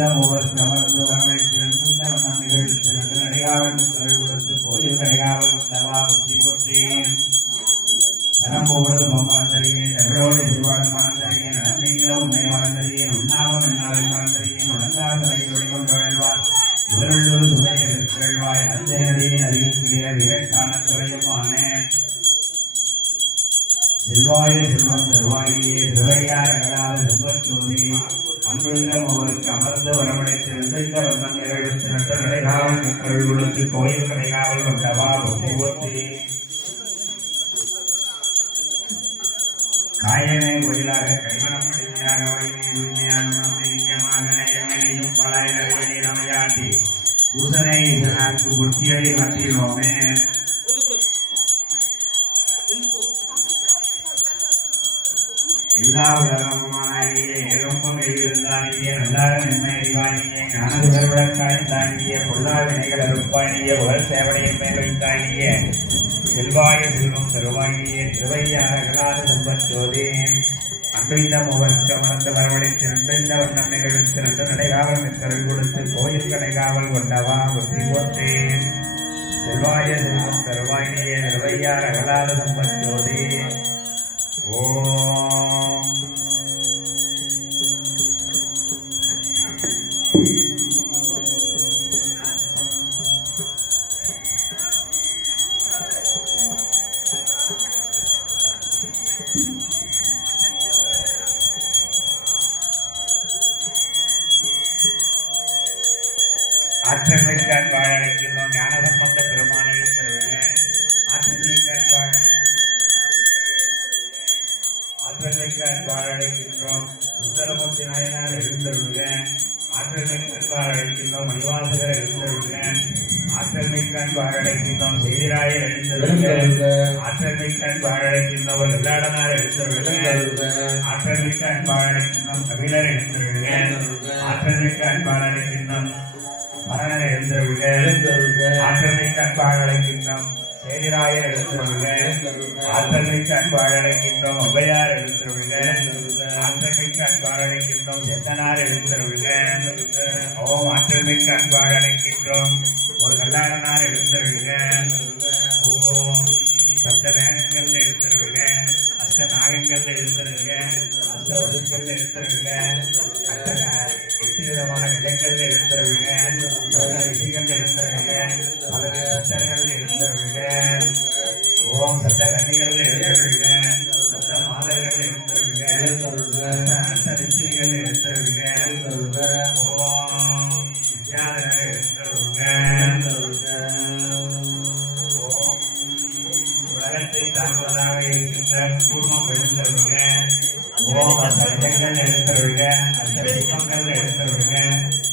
அன்பிந்த மூவருக்கு அமர்ந்து வரவழைத்திருந்து வண்ணம் நிகழ்த்திருந்து நடைகாவல் குரல் கொடுத்து கோயில் நடைகாவல் தவா புத்தி போற்றி தனம்போவது மறந்தறியேன் தமிழோடு திருவாளம் மறந்தறியேன் நடந்தீங்களோ உண்மை மறந்தறியேன் உண்ணாமல் என்னாலை மறந்தறியேன் உணங்காத தலைகளை கொண்டு வாழ்வார் உடலுள்ளூர் சுவையை எதிர்கழ்வாய் அஞ்சனடியை அறிவிக்கிற விவேக்கான துறையுமானேன் செல்வாய செல்வம் தருவாயே திருவையார் அகலாத செல்வச்சோதி அன்புள்ள ஒருவருக்கு அமர்ந்து வரவழைத்திருந்த இந்த வந்தம் நிறைவேற்றிருந்த நடைகாவல் மக்கள் கொடுத்து கோயில் கடைகாவல் கொண்டவா புத்தி போற்றி காயனை கோயிலாக கைமணம் அடிமையாக வழியை உண்மையாக எங்கனையும் பலாய் நிறைவேறி ரமையாட்டி பூசனை இதனாக்கு புத்தியடி வந்தினோமே எல்லா உலகமுமானியே ஏழும்பம் எழுதியிருந்தானியே நல்லாத நன்மை அறிவானியே ஞானதுகள் விளக்காய்ந்தானியே பொல்லா வினைகள் அறுப்பானியே புகழ் சேவடையின் மேல் வைத்தானியே செல்வாய செல்வம் தருவாயியே திருவையார் அகலாத செம்பச்சோதே அன்பிந்த மூவருக்கு அமர்ந்து வரவழைத்திருந்த இந்த வண்ணம் நிகழ்த்திருந்த நடைகாவல் மிக்கருள் கொடுத்து கோயில் கடைகாவல் கொண்டவா புத்தி போற்றே செல்வாய செல்வம் தருவாயியே திருவையார் அகலாத செம்பச்சோதே ஓம் ஆற்றல் மிக்கான் வாழழைக்கின்றோம் ஞான சம்பந்த பெருமானை எழுந்தருள்வேன் ஆற்றல் மிக்கான் வாழழைக்கின்றோம் சுந்தரமூர்த்தி நாயனார் எழுந்தருள்வேன் ஆற்றல் மிக்கான் வாழழைக்கின்றோம் மணிவாசகர் எழுந்தருள்வேன் ஆற்றல் மிக்கான் வாழழைக்கின்றோம் செய்திராயர் எழுந்தருள்வேன் ஆற்றல் மிக்கான் வாழழைக்கின்றோம் வெள்ளாடனார் எழுந்தருள்வேன் ஆற்றல் மிக்கான் வாழழைக்கின்றோம் கபிலர் எழுந்தருள்வேன் ஆற்றல் மிக்கான் வாழழைக்கின்றோம் மரணர் எழுந்தருள்க ஆற்றமிக்க அன்பாக அழைக்கின்றோம் சேதிராயர் எழுந்தருள்க ஆற்றமிக்க அன்பாக அழைக்கின்றோம் ஔவையார் எழுந்தருள்க ஆற்றமிக்க அன்பாக அழைக்கின்றோம் செத்தனார் எழுந்தருள்க ஓம் ஆற்றமிக்க அன்பாக அழைக்கின்றோம் ஒரு கல்லாடனார் எழுந்தருள்க ஓம் சப்த வேகங்கள் எழுந்தருள்க அஷ்ட நாகங்கள் எழுந்தருள்க அஷ்ட வசுக்கள் எழுந்தருள்க எட்டு விதமான இடங்கள் எழுந்தருள்க ரிஷிகள் எழுந்தருள்க பல சித்தர்கள் எழுந்தருள்க ஓம் சப்த கன்னிகள் எழுந்தருள்க சப்த மாதர்கள் எழுந்தருள்க அஷ்ட ரிஷிகள் எழுந்தருள்க ஓம் வித்யாதரர் எழுந்தருள்க உலகத்தை தாங்குவதாக இருக்கின்ற கூர்மம் எழுந்தருள்க ஓம் அஷ்ட இடங்கள் எழுந்தருள்க அஷ்ட சிற்பங்கள் எழுந்தருள்க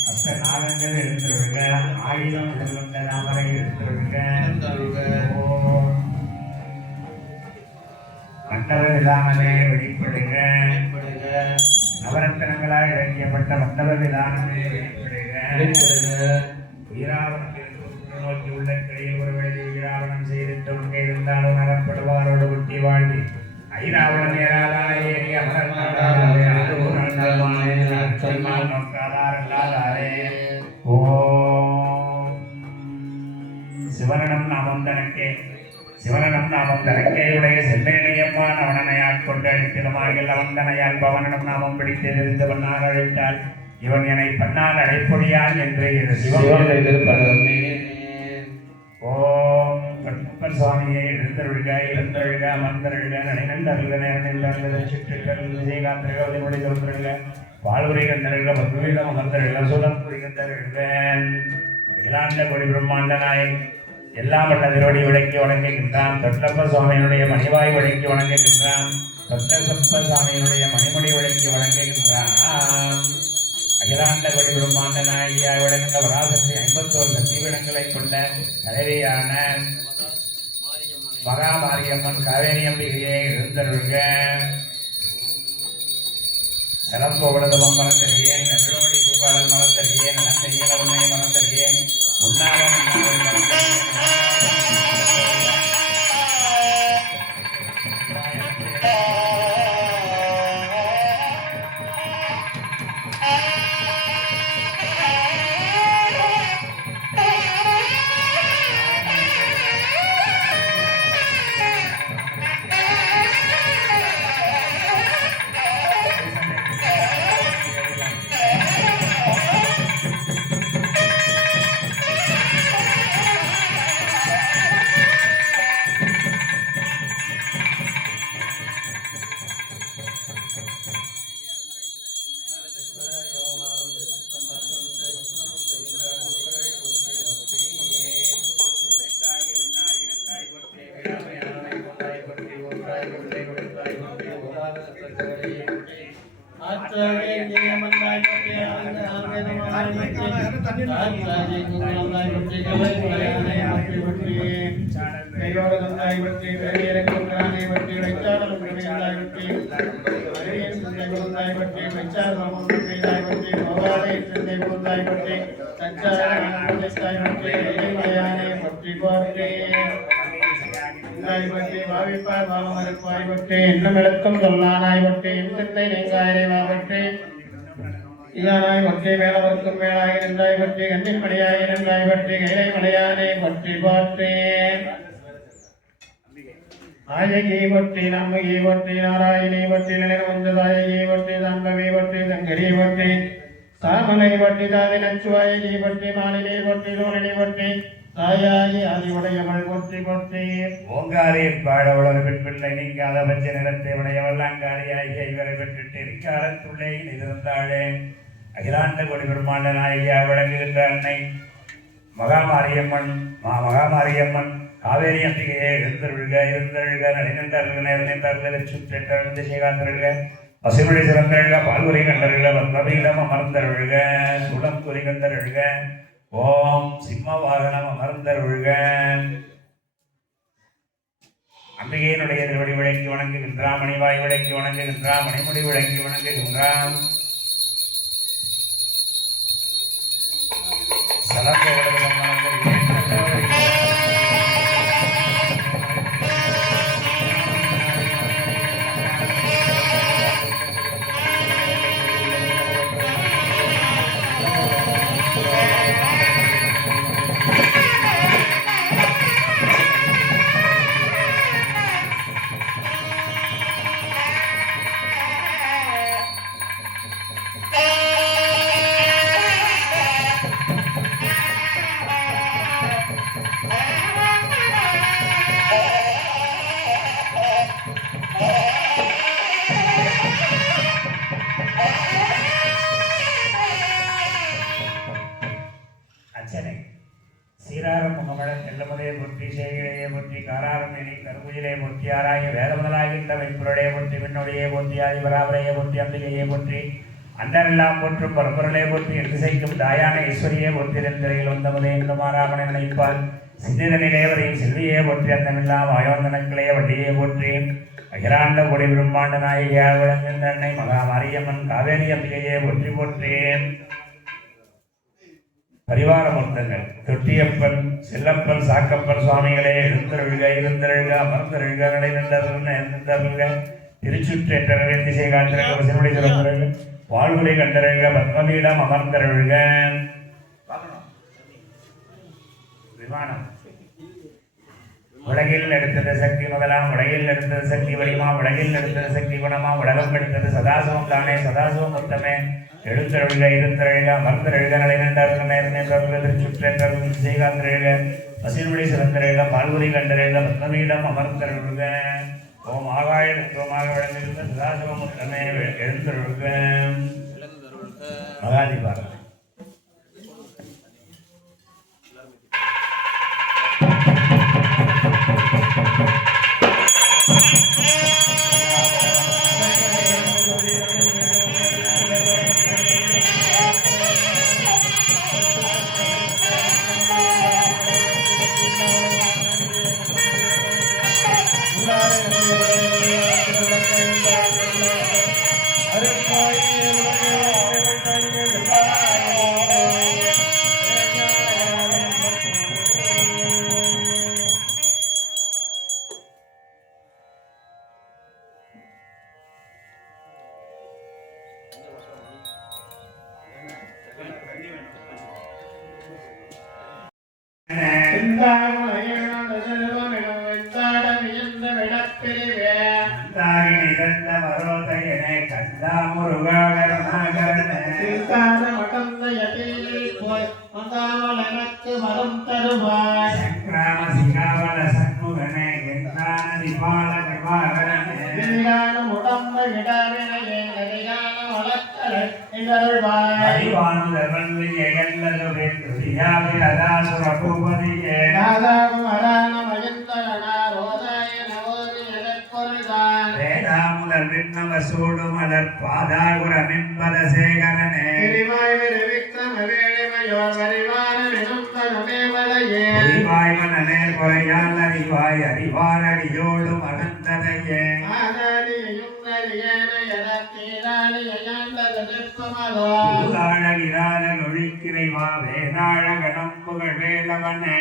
அஷ்ட நாகங்கள் எழுந்தருள்க ஆயுதம் எழுந்த நாமரை எழுந்தருள்க ஓம் மண்டபம் இல்லாமலே வெளிப்படுக நவரத்தனங்களால் இறங்கியப்பட்ட மண்டபம் இல்லாமலே வெளிப்படுக வீராவணத்தில் நோக்கி உள்ள கிளையில் ஒரு வழியில் வீராவணம் செய்திட்டு உண்மை இருந்தாலும் நகப்படுவாரோடு குட்டி வாழ்வி ஐராவணம் ஏறாதான ஏறி நோக்காதாரே ஓம் சிவரணம் நாமம் தனக்கே சிவரணம் நாமம் தனக்கேயுடைய செல்வேனையம்மான் அவனனையாட் கொண்டு அழைத்திருமார்கள் அவந்தனையால் பவனனம் நாமம் பிடித்து எதிர்த்தவனாக அழைத்தால் இவன் என்னை பண்ணால் அழைப்பொழியான் என்று ஓம் கற்பன் சுவாமியை எழுந்தருள்க எழுந்தருள்க அமர்ந்தருள்க நடைநந்தருள்க நேரநின்றருள்க சிற்றுக்கள் விஜயகாந்தருக உதயமொழி தோன்றருள்க வாழ்வுரை கந்தருள்க பத்மவீதம் அமர்ந்தருள்க சூலம் புரிகந்தருள்க இலாண்ட கொடி பிரம்மாண்ட நாய் எல்லாம் வட்ட திருவடி விளக்கி வணங்குகின்றான் தொட்டப்ப சுவாமியினுடைய மணிவாய் விளக்கி வணங்குகின்றான் தொட்டசப்ப சுவாமியினுடைய மணிமுடி விளக்கி வணங்குகின்றான் அகிலாண்ட கொடி பிரம்மாண்ட நாயகியாய் விளங்க வராசக்தி 51 சக்தி பீடங்களை கொண்ட தலைவியான மகாமாரியம்மன் காவேரி அம்பிகையை எழுந்தருள்க சிறப்போடதவம் மறந்தறியேன் நடுவடி குறிப்பாளர் மறந்தறியேன் நலந்தையல உன்னை மறந்தறியேன் முன்னாக என்னமிடத்தும் சொல்லானாய் பற்றி இன்பத்தை நீங்காயிரை மாவற்றி ஈயானாய் பற்றி மேலவர்க்கும் மேலாகி நின்றாய் பற்றி கண்ணின் மணியாகி நின்றாய் பற்றி கைலை மலையானை பற்றி பார்த்தேன் நாயகி பற்றி நம்பகி பற்றி நாராயணி பற்றி நிலை வந்த தாயகி பற்றி தம்பவி பற்றி சங்கரி பற்றி சாமலை பற்றி தாதி நச்சுவாயகி பற்றி மாலினி பற்றி தோழினி பற்றி தாயாகி ஆதியுடையவள் பற்றி பற்றி ஓங்காரியில் பாழவளர் பெற்பிள்ளை நீங்காத பச்சை நிலத்தை உடையவள் அங்காரியாகிய இவரை பெற்றிட்டு இக்காலத்துள்ளே இருந்தாளே அகிலாண்ட கொடி பெருமாண்ட நாயகியா விளங்குகின்ற அன்னை மகாமாரியம்மன் மகாமாரியம்மன் காவேரி அம்பிகையே இருந்தருள்க நடினண்டர்கள் நேர்நின்றர்கள் சுற்றென்று சேகாந்தருள்க பசுமொழி சிறந்தருள்க பால்குறை கண்டருள்க பத்மபீடம் அமர்ந்தருள்க சுடம் குறி கண்டருள்க ஓம் சிம்ம வாகனம் அமர்ந்தருள்க அம்பிகையினுடைய திருவடி விளக்கி வணங்குகின்றான் மணிவாய் விளக்கி வணங்குகின்றான் மணிமுடி விளக்கி வணங்குகின்றான் சீராரம் முகமட செல்லமுதையை பொற்றி சேகிழையை பொற்றி காராரம் எலி கருமுயிலை பொற்றியாராகி வேத முதலாகின்ற மென்பொருளையை பொற்றி விண்ணுடையை பொற்றி ஆதிபராபரையை பொற்றி அம்பிகையை பொற்றி அண்டரெல்லாம் போற்றும் பரம்பொருளை பொற்றி எதிசைக்கும் தாயான ஈஸ்வரியை பொற்றிருந்தரையில் வந்தமுதை என்று மாறாமனை நினைப்பால் சிந்திதனிலேவரையும் செல்வியை பொற்றி அந்தமில்லா வாயோந்தனக்கிளைய வட்டியை பொற்றி அகிராண்ட கொடி பிரம்மாண்ட நாயகியாக விளங்குகின்ற அன்னை மகாமாரியம்மன் காவேரி அம்பிகையை பொற்றி போற்றேன். பரிவார மூர்த்தங்கள் தொட்டியப்பன் செல்லப்பன் சாக்கப்பன் சுவாமிகளே எழுந்தருள்க அமர்ந்தருள்க நடை நின்றருள்க திருச்சுற்றேற்ற திசை காற்றல் வாழ்வுரை கண்டருள்க பத்மபீடம் அமர்ந்தருள்க. விமானம் உலகில் எடுத்தது சக்தி முதலாம் உலகில் எடுத்தது சக்தி வடிமா உலகில் எடுத்தது சக்தி குணமா உலகம் எடுத்தது சதாசிவம் தானே சதாசிவம் மொத்தமே எழுந்தருள்க இருந்தருள்க அமர்ந்தருள்க நடைநின்றர்கள் நேர்நின்றர்கள் திருச்சுற்றேற்றர்கள் செய்காந்தருள்க பசிர்மொழி சிறந்தருள்க பால்குறி கண்டருள்க பத்மபீடம் அமர்ந்தருள்க. ஓம் ஆகாய தத்துவமாக விளங்குகின்ற சதாசிவம் மொத்தமே எழுந்தருள்க. மகாதிபாரதி சூடு மலர் பாதாகுரமின்பத சேகரனே கிரிவாய் விக்ரம வேளைமையோர் வரிவான வினம்பனமே வளையே அறிவாய்வனே குறையால் அறிவாய் அறிவாரடியோடும் அனந்ததையே ஒழிக்கிறைவா வேதாழக நம்புகள் வேலவனே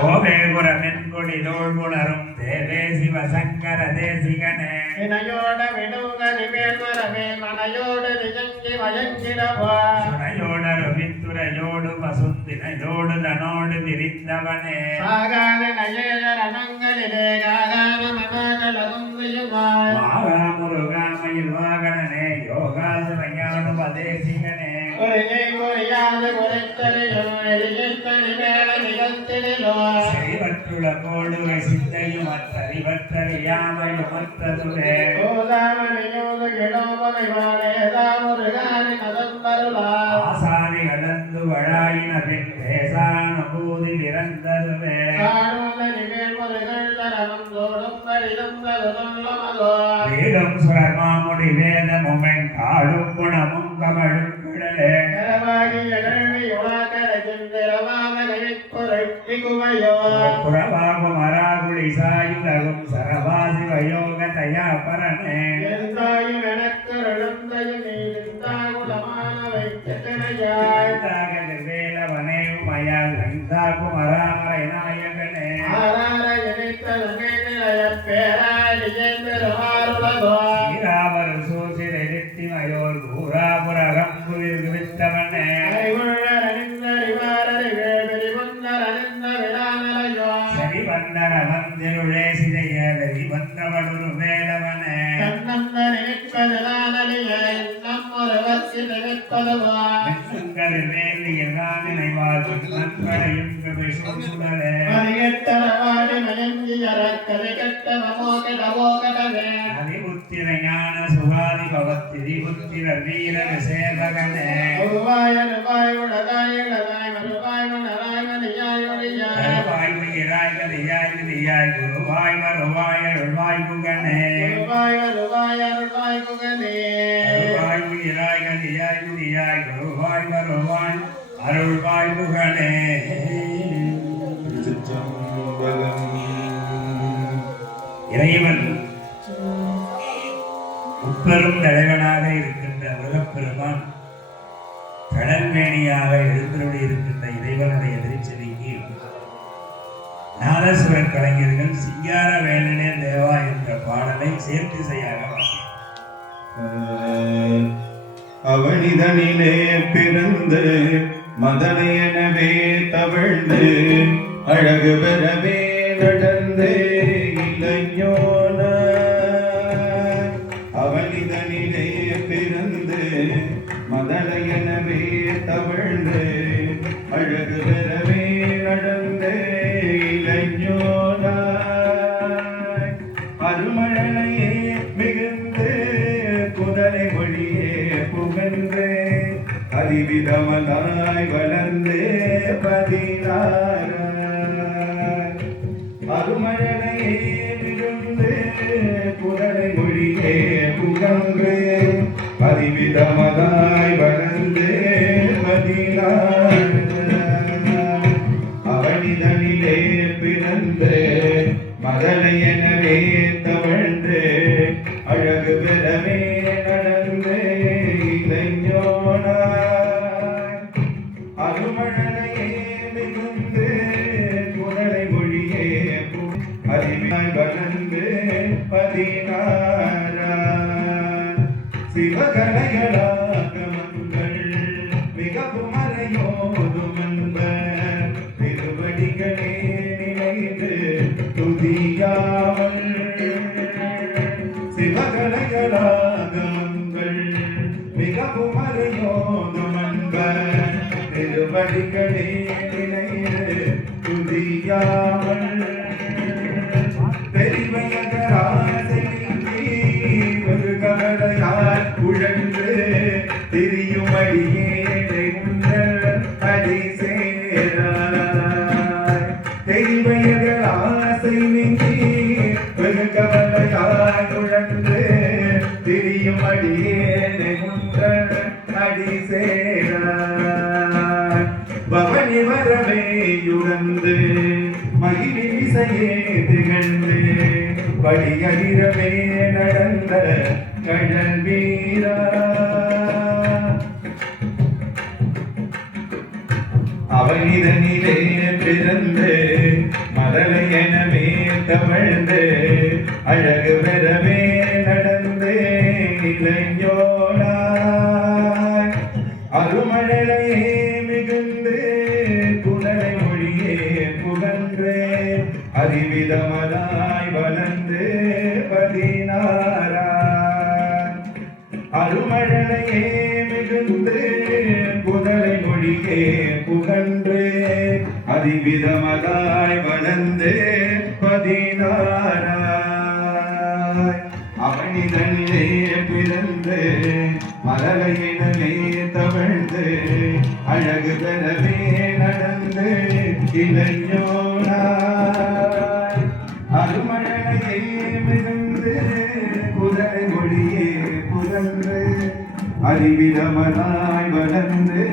கோவேகுரமென்கொடி தோழ்வுணரும் தேவே சிவசங்கர தேசிகனே வினையோட விடுகரி வேல்வரவே மனையோடு நிஜங்கி வயங்கிடவா சுனையோடு வித்துரையோடு வசுந்தினையோடு தனோடு விரிந்தவனே ஆகாத நயேரணங்களிலே காகான மனகலகுந்தியுமாய் மாகாமுருகாமையில் வாகனனே யோகாசுரஞானம் அதேசிகனே ஒருயாது குறைத்தலையும் எரித்தறி மேல நிகழ்த்திடலோ செய்வற்றுள்ள கோடுவை சித்தையும் அற்றறிவற்றறியாமையும் அற்றதுவே கோதாமணியோடு இளோபலைவாளேதாமுருகானி நதம்பருளா ஆசாரி கடந்து வழாயின பின் பேசானபூதி பிறந்ததுவே வேடம் சுரமாமுடி வேதமுமென் காடும் குணமும் கமழும் கடலே புறவாகும் அராகுளி சாயுலகும் சரவாசி வயோக தயா பரணே வேலவனே உமையால் ஐந்தாகும் அராமரை நாயகனே ஈராவர் சூசிரை நித்திமயோர் பூராபுரகம் குவிர் வித்தவனே சரி வந்தர வந்திருளே சிதைய வெறி வந்தவடுரு வேலவனே மெச்சுங்கள் மேல் எல்லாம் நினைவார் நன்களையும் சுடலே அதிபுத்திர ஞான சுகாதி பவத்திரி புத்திர வீர சேதகனே கதியாய் குருவாய் வருவாய் அருள்வாய் குகனே கதியாய் குருவாய் வருவாய் அருள்வாய் குகனே இறைவன் முப்பெரும் தலைவனாக இருக்கின்ற முருகப்பெருமான் கடல்மேனியாக எழுந்தருளி இருக்கின்ற இறைவனுடைய திருச்செவிக்கு நாதசுரர் கலைஞர்கள் சிங்கார வேலனே தேவா என்ற பாடலை சேர்த்திசையாக அவனிதனிலே பிறந்து மதனையனவே தவழ்ந்து அழகு பெறவே நடந்து இளைஞோன அவனிதனிலே பிறந்து மதனையனவே தவழ்ந்து அழகு பெறவே நடந்து இளைஞோன அருமழையே மிகுந்து குதிரை மொழியே புகழ்ந்து அறிவிதமனாய் வளர்ந்து பதினாராய் அருமழையே மிகுந்து குதிரை மொழியே புகழ்ந்து அறிவிதமனாய் வளர்ந்து பதினாராய் அவனிதனிலே பிறந்து மதனையனவே தவழ்ந்து அழகு பெறவே நடந்து இளைஞோனாய் அருமழையே மிகுந்து குரலை மொழியே அறிவாய் வளர்ந்து பதினாராய் சிவகலைகளாகமங்கள் மிக குமரையோதும் அன்பர் திருவடிகளே நினைந்து துதியாமல் சிவகலைகளாகமங்கள் மிக குமரையோதும் அன்பர் திருவடிகளே நினைந்து துதியாமல் ஒரு கவலையால் உழன்று திரியும் அடியே அடி சேராய் தெய்வயர்கள் ஆசை தவழ்ந்து மகிழிசையே திகழ்ந்து படியகிரமே நடந்த கழல் வீரா அவனிதனிலே பிறந்து மதலை எனவே தவழ்ந்து அழகு பெறவே நடந்து இளையோனாய் அருமழையே மிகுந்து குணலை மொழியே புகன்று அறிவிதமதாய் வளர்ந்து 16 அருமழையே மிகுந்து புதலை மொழியே புகன்று அதிவிதமதாய் வளர்ந்து 16 அவனிதனிலே பிறந்து மலரையினமே தவழ்ந்து அழகு பெறவே நடந்து இளையோனாய் அருமழையே மிகுந்து புதலை மொழியே புகன்று அறிவிதமனாய் வளர்ந்து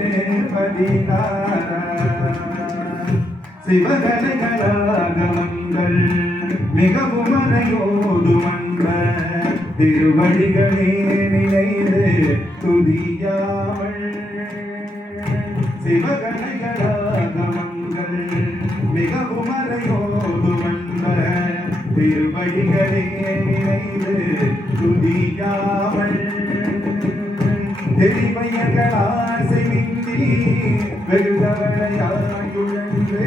16 சிவகலைகளாகமங்கள் மிகவும் அறையோதுமன்ற திருவடிகளே நினைந்து துதியாமல் சிவகலைகளாகமங்கள் மிகவும் அறையோதுமன்ற திருவடிகளே நினைந்து துதியாமல் தெரிமையகளாசை மிந்தி வெகுதவளையாயுழன்று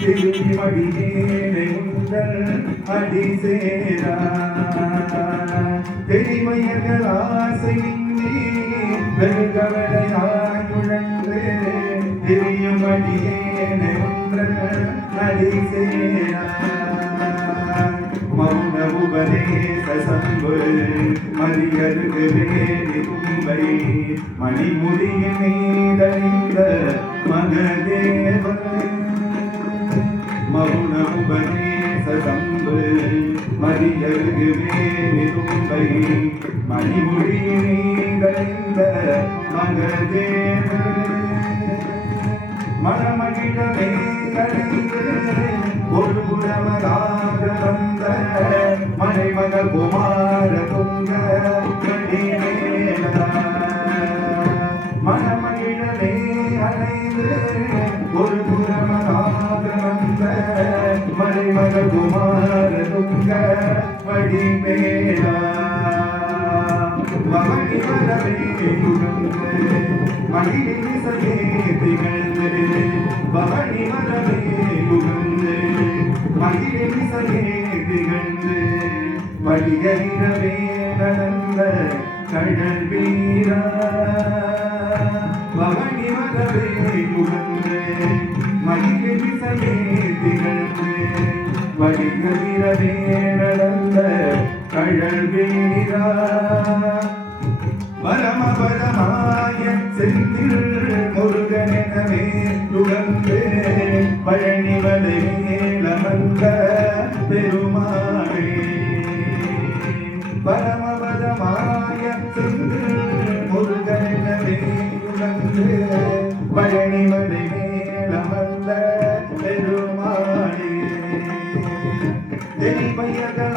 திருமடியேனை உந்தல் அடி சேரா தெரிமையகளாசை மிந்தி வெகுதவளையாயுழன்று திருமடியேனை உந்தல் அடி சேரா மௌன உபதேச சம்பு மரியருக்கு வேணி தும்பை மணிமுடியின் மீதணிந்த மகதேவ மௌன உபதேச சம்பு மரியருக்கு வேணி தும்பை மணிமுடியின் மீதணிந்த மகதேவ மனமகிழவே அடைந்து ஒரு புறமதாக வந்த மனைமகள் குமார துங்க மனமகிழவே அடைந்து ஒரு புறமதாக வந்த மனைமகள் குமார துங்க வடிமேலா மகனி வரவே யுகந்து மகிழிசையே திகழ்ந்து பவனி வரவே யுகந்து மகிழிசையே திகழ்ந்து வடிகரிரவே நடந்த கழல் வீரா பவனி வரவே யுகந்து மகிழிசையே திகழ்ந்து வடிகரிரவே நடந்த கழல் வீரா பரமபதமாய செந்தில் முருகனெனவே துகந்து பழனிவதை மேலமர்ந்த பெருமாளே பரமபதமாய செந்தில் முருகனெனவே துகந்து பழனிவதை மேலமர்ந்த பெருமாளே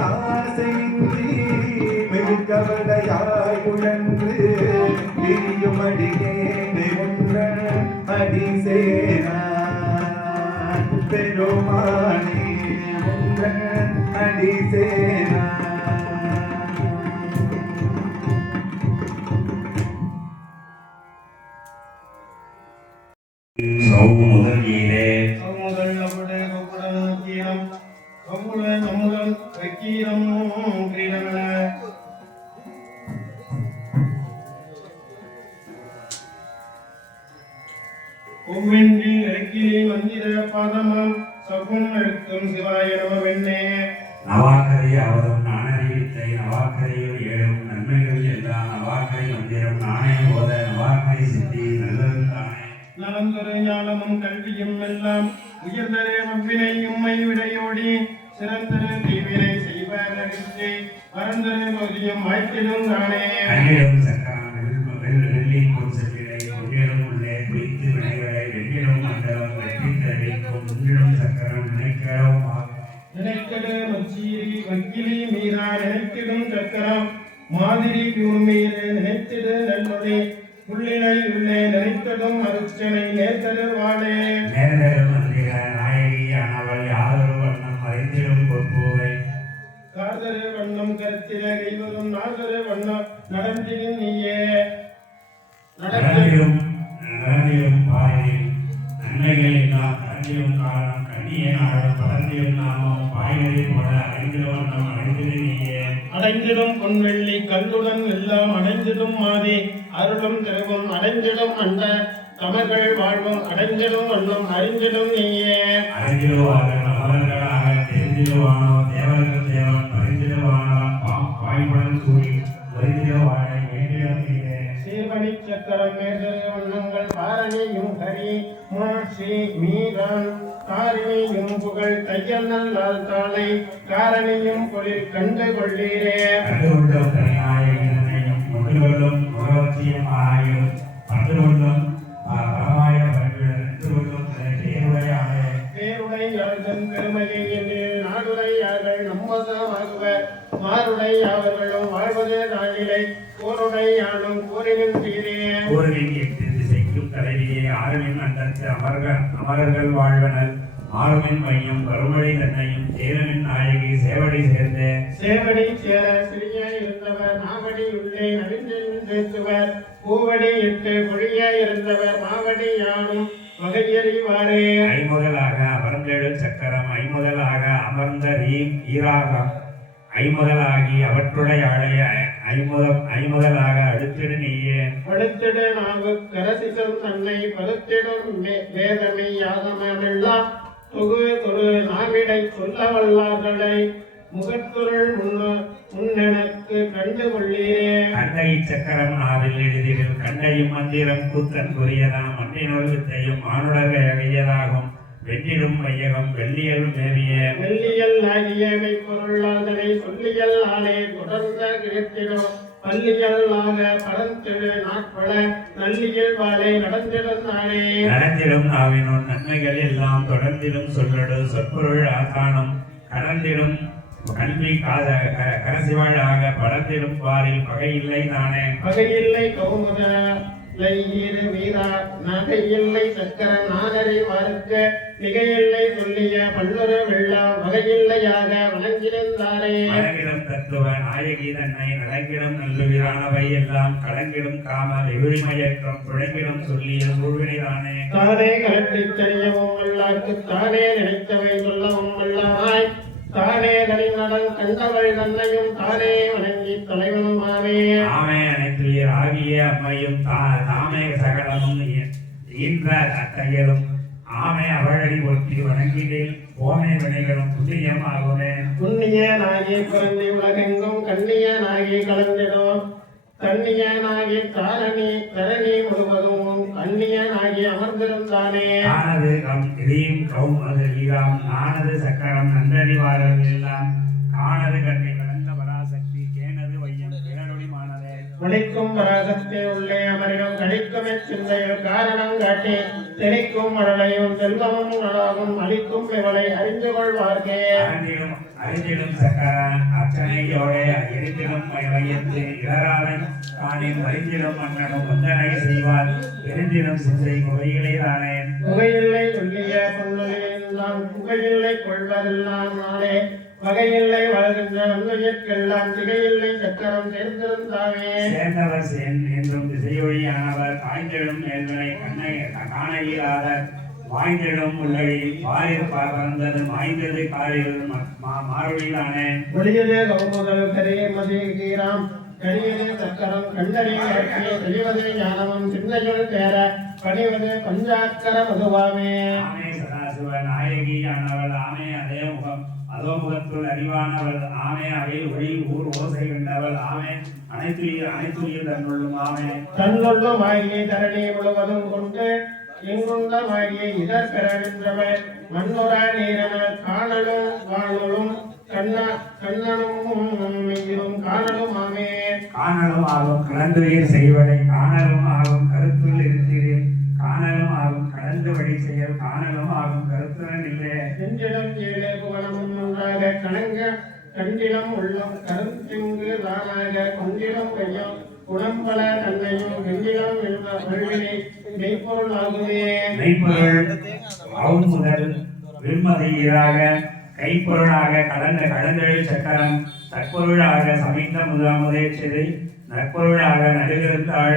தெய்வயகளாசையின்றி மிகுகவலையாய் உழன்று விரியும் அடியேனை ஒன்ற அடி சேரா பெருமானே ஒன்ற அடி சேரா சௌமுதல்கீரே சௌமுதல் அவுடே கோகுடம் கீரம் கவுள நமுதல் கீரம் கிரீடன ஒவ்வொன்றி இறக்கிலே மந்திர பாதமாம் சகுன் எழுத்தும் சிவாய நமவெண்ணே நவாக்கரை அவதம் நாணறிவித்தை நவாக்கரையில் ஏழும் நன்மைகள் எல்லாம் நவாக்கரை மந்திரம் நாணய போத நவாக்கரை சித்தி நல்லது தானே நலந்தொரு ஞானமும் கல்வியும் எல்லாம் உயர்ந்தரே மவ்வினை உம்மை விடையோடி சிறந்தரு தீவினை செய்வதற்கு மறந்தரு மொழியும் வாய்த்திடும் தானே கையிலும் சக்கரம் வெள்ளி பொன்செட்டிலை பொன்னிலும் உள்ளே குளித்து வினைகளை வெண்ணிலும் மண்டலம் வெற்றி தெரிவிக்கும் முன்னிலும் மணிக்கடு மச்சீரி வக்கிலி மீரா நினைத்திடும் சக்கரம் மாதிரி கூர்மீறு நினைத்திடு நல்லொழி உள்ளினை உள்ளே நினைத்ததும் அருச்சனை நேர்த்தரு வாழே நேர்தலும் மந்திர நாயகியானவள் யாதொரு வண்ணம் அறிந்திடும் பொற்பூவை காதரு வண்ணம் கருத்தில கைவரும் நாதரு வண்ணம் நடந்திடும் நீயே நடந்திடும் பாயில் நன்மைகள் எல்லாம் கடந்திடும் காலம் கண்ணிய நாடும் பறந்திடும் நாமம் பாய்களை போல அறிந்திடும் வண்ணம் அறிந்திடு நீயே அடைந்திடும் பொன்வெள்ளி கல்லுடன் எல்லாம் அடைந்திடும் மாதி அருளும் திருவும் அடைந்திடும் அண்ட தமர்கள் வாழ்வும் அடைந்திடும் வண்ணம் அறிந்திடும் நீயே அறிந்திடுவார்கள் அவர்களாக தெரிந்திடுவானோ தேவர்கள் தேவன் பறிந்திடுவானாம் வாய்ப்புடன் கூறி அறிந்திடுவானை வேண்டிடம் நீரே சீர்மணி சக்கரம் மேதரு வண்ணங்கள் பாரணியும் ஹரி மாட்சி மீதான் காரணியும் புகழ் தையல் நல்லால் தாளை காரணியும் பொழில் கண்டு கொள்ளீரே கண்டுகொள்ளும் தனியாயும் முகங்களும் முகவச்சியம் ஆயும் பண்டுகொள்ளும் பரமாய பரவிடும் பேருடையானே பேருடையாளன் பெருமையை என்று நாடுடையார்கள் நம்மதமாகுவர் மாருடை அவர்களும் வாழ்வதே நாளிலை போருடையானும் கூறுகின்றீரே கூறுவின் எட்டு திசைக்கும் தலைவியே ஆறுமின் அண்டத்து அமரர்கள் வாழ்வனல் ஆறுமின் மையம் வறுமொழி தன்னையும் சேரமின் நாயகி சேவடி சேர்ந்த சேவடி சேர சிறிய இருந்தவர் மாவடி உள்ளே நவிந்தின் சேர்த்துவர் பூவடி இட்டு பொழிய இருந்தவர் மாவடி யானும் வகையறிவாரே ஐமுதலாக அமர்ந்தெழு சக்கரம் ஐமுதலாக அமர்ந்த ஈராகம் ஐமுதலாகி அவற்றுடைய ஆளைய ஐமுதலாக அடுத்திடு நீயே படுத்திடு நாவு கரசிசம் தன்னை படுத்திடும் வேதமை யாதமெல்லாம் தொரு நாவிடை சொல்ல வல்லார்களை முகத்துருள் முன்னெனக்கு கண்டு கொள்ளீரே கண்டை சக்கரம் நாவில் எழுதிகள் கண்டையும் மந்திரம் கூத்தன் கூறியதாம் மண்ணினொரு வித்தையும் மானுடகையதாகும் வெற்றிடும் வையகம் வெள்ளியல் மேவிய வெள்ளியல் ஆகியவை பொருளாதனை சொல்லியல் ஆலே தொடர்ந்த கிடத்திடும் பள்ளியல் ஆக பரந்திடு நாட்பட நல்லியல் வாழை நடந்திடும் நாளே நடந்திடும் நாவினும் நன்மைகள் எல்லாம் தொடர்ந்திடும் சொல்லடு சொற்பொருள் ஆசானம் கடந்திடும் கல்வி கரசிவாழாக படர்ந்திடும் பாரில் பகையில்லை தானே பகையில்லை கௌமுத ஈரு வீரா நகையில்லை சக்கர நாகரை வார்க்க மிகையில்லை சொல்லிய பல்லொரு வெள்ளா வகையில்லையாக வணங்கிருந்தாரே வணங்கிடும் தத்துவ நாயகி தன்னை நடங்கிடும் நல்லுயிரானவை எல்லாம் கலங்கிடும் காம வெகுளிமயக்கம் துழங்கிடும் சொல்லிய சூழ்வினைதானே தானே கலட்டிச் செய்யவும் வல்லார்க்கு தானே நினைத்தவை சொல்லவும் வல்லாய் தானே தனிநடன் கண்டவள் தன்னையும் தானே வணங்கி தலைவனுமாவே ஆமே அனைத்து ஆகிய அம்மையும் தாமே சகலமும் ஈன்ற அத்தையரும் ஆமே அவழடி ஒட்டி வணங்கிடில் ஓமை வினைகளும் புண்ணியம் ஆகுமே புண்ணியனாகி பிறந்தி உலகெங்கும் கண்ணியனாகி கலந்திடும் கண்ணியனாகி தரணி முழுவதும் கண்ணியனாகி அமர்ந்திருந்தானே ஆனது இதையும் அது ஈராம் ஆனது சக்கரம் நந்தறிவாரர்கள் எல்லாம் காணது கண்ணை கடந்த பராசக்தி கேனது வையம் கேளொளிமானதே ஒளிக்கும் பராசக்தி உள்ளே அமரிடம் கணிக்கும் சிந்தையில் காரணம் காட்டி திணிக்கும் மழலையும் செல்வமும் நலாகும் அளிக்கும் இவளை அறிந்து கொள்வார்க்கே அறிந்திடும் சக்கர அர்ச்சனையோட எரிந்திடும் வையத்து இளராளன் தானின் வரிந்திடும் மன்னனும் வந்தனை செய்வார் எரிந்திடும் சிந்தை குகையிலே தானே புகையில்லை சொல்லிய பொருளில்தான் புகையில்லை கொள்வதெல்லாம் நாளே வகையில்லை வாழ்கின்ற நன்மையற்கெல்லாம் திகையில்லை சக்கரம் சேர்ந்திருந்தாவே சேர்ந்தவர் என்றும் திசையொழியானவர் காய்ந்திடும் மேல்வினை காண இயலாதர் வாய்ந்திடும் உள்ளடி வாரில் பறந்தது மாய்ந்தது காரில் மாறுவழிதானே ஒளியதே கௌமுதல் கரே மதி கீராம் கணியதே சக்கரம் கண்டறி காட்சி தெளிவதே ஞானமும் சிந்தையுள் பேர பணிவது பஞ்சாக்கர மதுவாமே ஆமே சதாசிவ நாயகியானவள் ஆமே அதே முகம் அதோ முகத்துள் அறிவானவள் ஆமே அவை ஒளி ஊர் ஓசை கண்டவள் ஆமே அனைத்துயிர் தன்னுள்ளும் ஆமே தன்னுள்ளும் ஆகிய தரணி முழுவதும் கொண்டு எங்குண்டமாகிய இதர் பெற நின்றவர் மண்ணுரா நீரன காணலும் வாழலும் கண்ணனும் காணலும் ஆமே காணலும் ஆகும் கலந்துயிர் செய்வதை காணலும் ஆகும் கருத்துள் இருக்கிறேன் காணலும் ஆகும் கடந்து வழி செயல் காணலும் ஆகும் கருத்துடன் இல்லை நெஞ்சிடம் ஏழு புவனமும் ஒன்றாக கணங்க கண்டிலம் உள்ளம் கருத்திங்கு தானாக கொண்டிலம் கையம் உடம்பல தன்னையும் வெண்டிலம் வல்வினை மெய்ப்பொருள் ஆகுமே. மெய்ப்பொருள் அவு முதல் விண்மதியராக கைப்பொருளாக கலந்த கடந்தழி சக்கரம் தற்பொருளாக சமைத்த முதலேச்சது நற்பொருளாக நடுவிருந்தாழ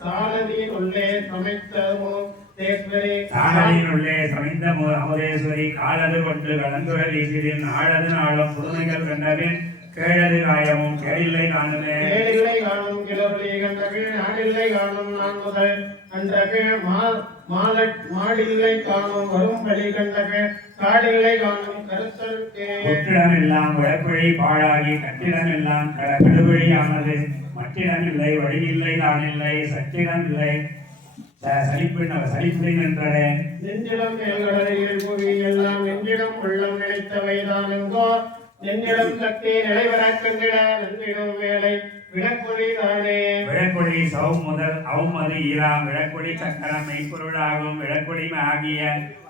சாலதியின் உள்ளே சமைத்தமோ தேஸ்வரி சாணலின் உள்ளே சமைந்த அமுதேஸ்வரி காலது கொண்டு கலந்துழல் வீசிடின் நாளது நாளும் புதுமைகள் கண்டபின் கேழது காயமும் கேளில்லை காணுமே. கேளில்லை காணும் கிளர்வழி கண்டபின் நாடில்லை காணும் நான் முதல் கண்டபின் மாடில்லை காணும் வரும் வழி கண்டபின் காடில்லை காணும் கருத்தருக்கு ஒற்றிடம் எல்லாம் விளக்குழி பாழாகி கட்டிடம் எல்லாம் கடுவழியானது மற்றிடம் இல்லை வழியில்லை தானில்லை சற்றிடம் இல்லை சலிப்பு நின்றனே. நெஞ்சிடம் மேல்கடலில் புவி எல்லாம் நெஞ்சிடம் உள்ளம் நினைத்தவைதான் எங்கோ நெஞ்சிடம் சக்தி நிலைவர கண்டிட நன்றிடும் வேலை விளக்கொழி தானே. விளக்கொழி சௌம் முதல் அவும் அது ஈராம் விளக்கொழி சக்கரம் மெய்ப்பொருளாகும் விளக்கொழி ஆகிய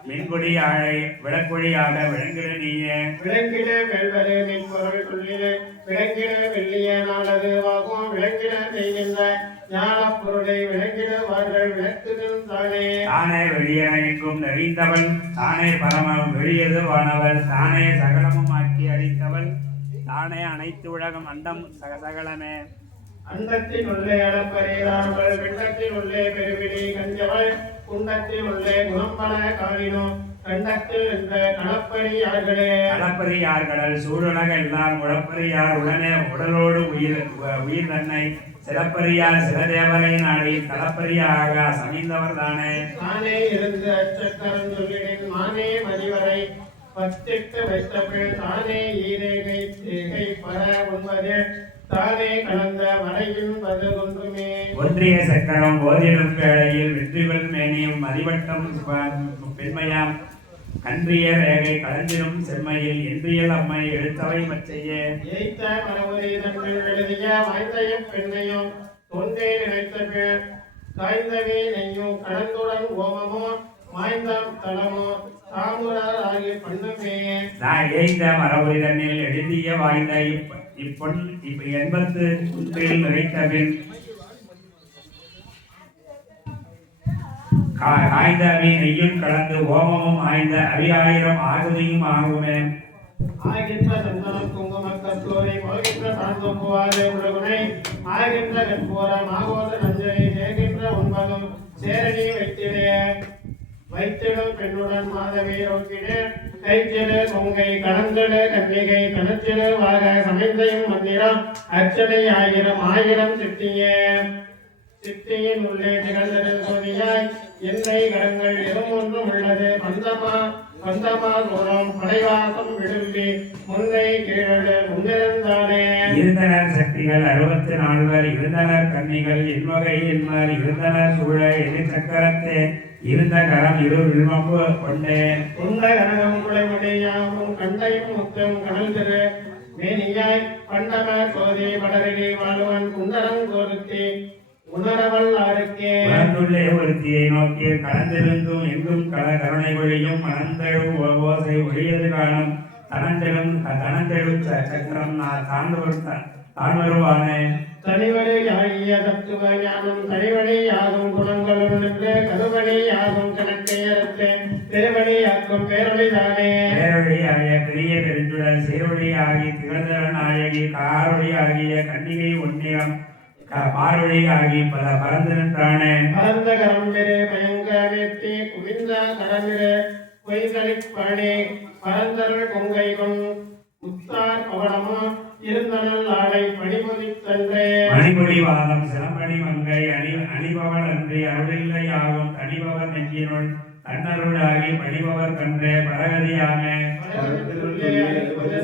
மின்கொடி ஆழை விளக்கொழியாக விளங்கிட நீயே. விளங்கிட வெல்வரு மெய்ப்பொருள் சொல்லிட விளங்கிட வெள்ளிய நாளது வாகும் விளங்கிட நெய்கின்ற ஞானப் பொருளை விளங்கிட வார்கள் விளக்குதும் தானே. தானே வெளியென எங்கும் நிறைந்தவள் தானே பரமம் வெளியது வானவள் தானே சகலமும் ஆக்கி அளித்தவள் தானே அனைத்து உலகம் அண்டம் சகலமே. அண்டத்தின் உள்ளே அளப்பறியாமல் பிண்டத்தின் உள்ளே பெருவிழி கஞ்சவள் குண்டத்தில் உள்ளே குணம்பல காணினோ கண்டத்தில் என்ற களப்பறியார்களே. களப்பறியார்கள் சூடுலக எல்லாம் உழப்பறியார் உடனே உடலோடு உயிர் தன்னை சிலப்பறியார் சிலதேவரை நாடி களப்பறியாக சமைந்தவர் தானே. தானே இருந்து அச்சக்கரம் சொல்லினேன் மானே மதிவரை பத்திட்டு வைத்த பின் தானே ஈரேகை தேகை பர உண்பது தானே கலந்த வரையும் பதுகுன்றுமே. ஒன்றிய சக்கரம் ஓதிடும் வேளையில் வெற்றிகள் மேனியும் மதிவட்டம் பெண்மையாம் கன்றிய ரேகை கலந்திடும் செம்மையில் என்றியல் அம்மை எழுத்தவை மற்றையே. ஏய்த்த மரபுரி தன்பில் எழுதிய வாய்ந்தையும் பெண்ணையும் தொண்டே நினைத்த பேர் காய்ந்தவே நெய்யும் கடந்துடன் ஓமமோ மாய்ந்தாம் தளமோ தாமுரார் ஆகிய பண்ணுமே. நான் ஏய்ந்த மரபுரி தன்னில் எழுதிய வாய்ந்த இப்பொன் எண்பத்து குன்றில் நிறைத்தபின் ஆய்ந்த அவி நெய்யும் கலந்து ஓமமும் ஆய்ந்த அவியாயிரம் ஆகுதியும் ஆகுமே. ஆகின்ற சந்தனம் குங்கும கஸ்தூரி மோகின்ற சாந்தோப்புவாரே உலகுனை ஆகின்ற கற்பூர மாகோத நஞ்சனை சேர்கின்ற உண்பதும் சேரணி வைத்திடும் பெண்ணுடன் மாதவி ரோக்கிடு கைத்திடு கொங்கை கலந்திடு கன்னிகை கணத்திடு வாக சமைந்தையும் மந்திரம் அர்ச்சனை ஆயிரம் சித்தியின் உள்ளே திகழ்ந்தது சோதியாய் எண்ணெய் கரங்கள் எதுவும் ஒன்றும் உள்ளது பந்தமா சோழம் படைவாசம் விடும்பி முன்னை கீழடு முன்னிருந்தானே. இருந்தனர் சக்திகள் 64 இருந்தனர் கன்னிகள் என்வகை என்மார் இருந்தனர் சூழ எதிர் சக்கரத்தே இருந்த கரம் இரு வில்மம்பு கொண்டே. உண்ட கனகம் குலைமுடியாவும் கண்டையும் முத்தும் கடல் திரு மேனியாய் பண்டம சோதி படரடி வாழ்வன் குண்டரம் கோருத்தி உணரவல் ஆருக்கே. உணர்ந்துள்ளே ஒருத்தியை நோக்கி கலந்திருந்தும் எங்கும் கருணை ஒழியும் மனந்தழும் ஓசை ஒழியது காணும் தனந்தெழு சக்கரம் தான் வருவானே. தனிவழி ஆகிய தத்துவ ஞானம் தனிவழி யாகும் குணங்களுள் நின்று கருவழி யாகும் கணக்கையறுத்து பெருவழியாக்கும் பேரொழிதானே. பேரொழி ஆகிய பெரிய பெருஞ்சுடல் சீரொழி ஆகி திகழ்ந்த நாயகி காரொழி ஆகிய கன்னிகை ஒன்னியம் பார்வழி ஆகி பல பறந்து நின்றானே. பரந்த கரம்பிரு பயங்க நெத்தி குவிந்த கரமிரு பொய்களிப்பானே பரந்தருள் கொங்கை முத்தார் பவளமோ இருந்தனல் ஆடை பணிபொதித்தன்றே. மணிபொடி வாதம் சிலம்பணி மங்கை அணிபவள் அன்றி அருளில்லை ஆகும் தனிபவர் நெஞ்சினுள் தன்னருளாகி பணிபவர் கன்றே பரகதியாமே.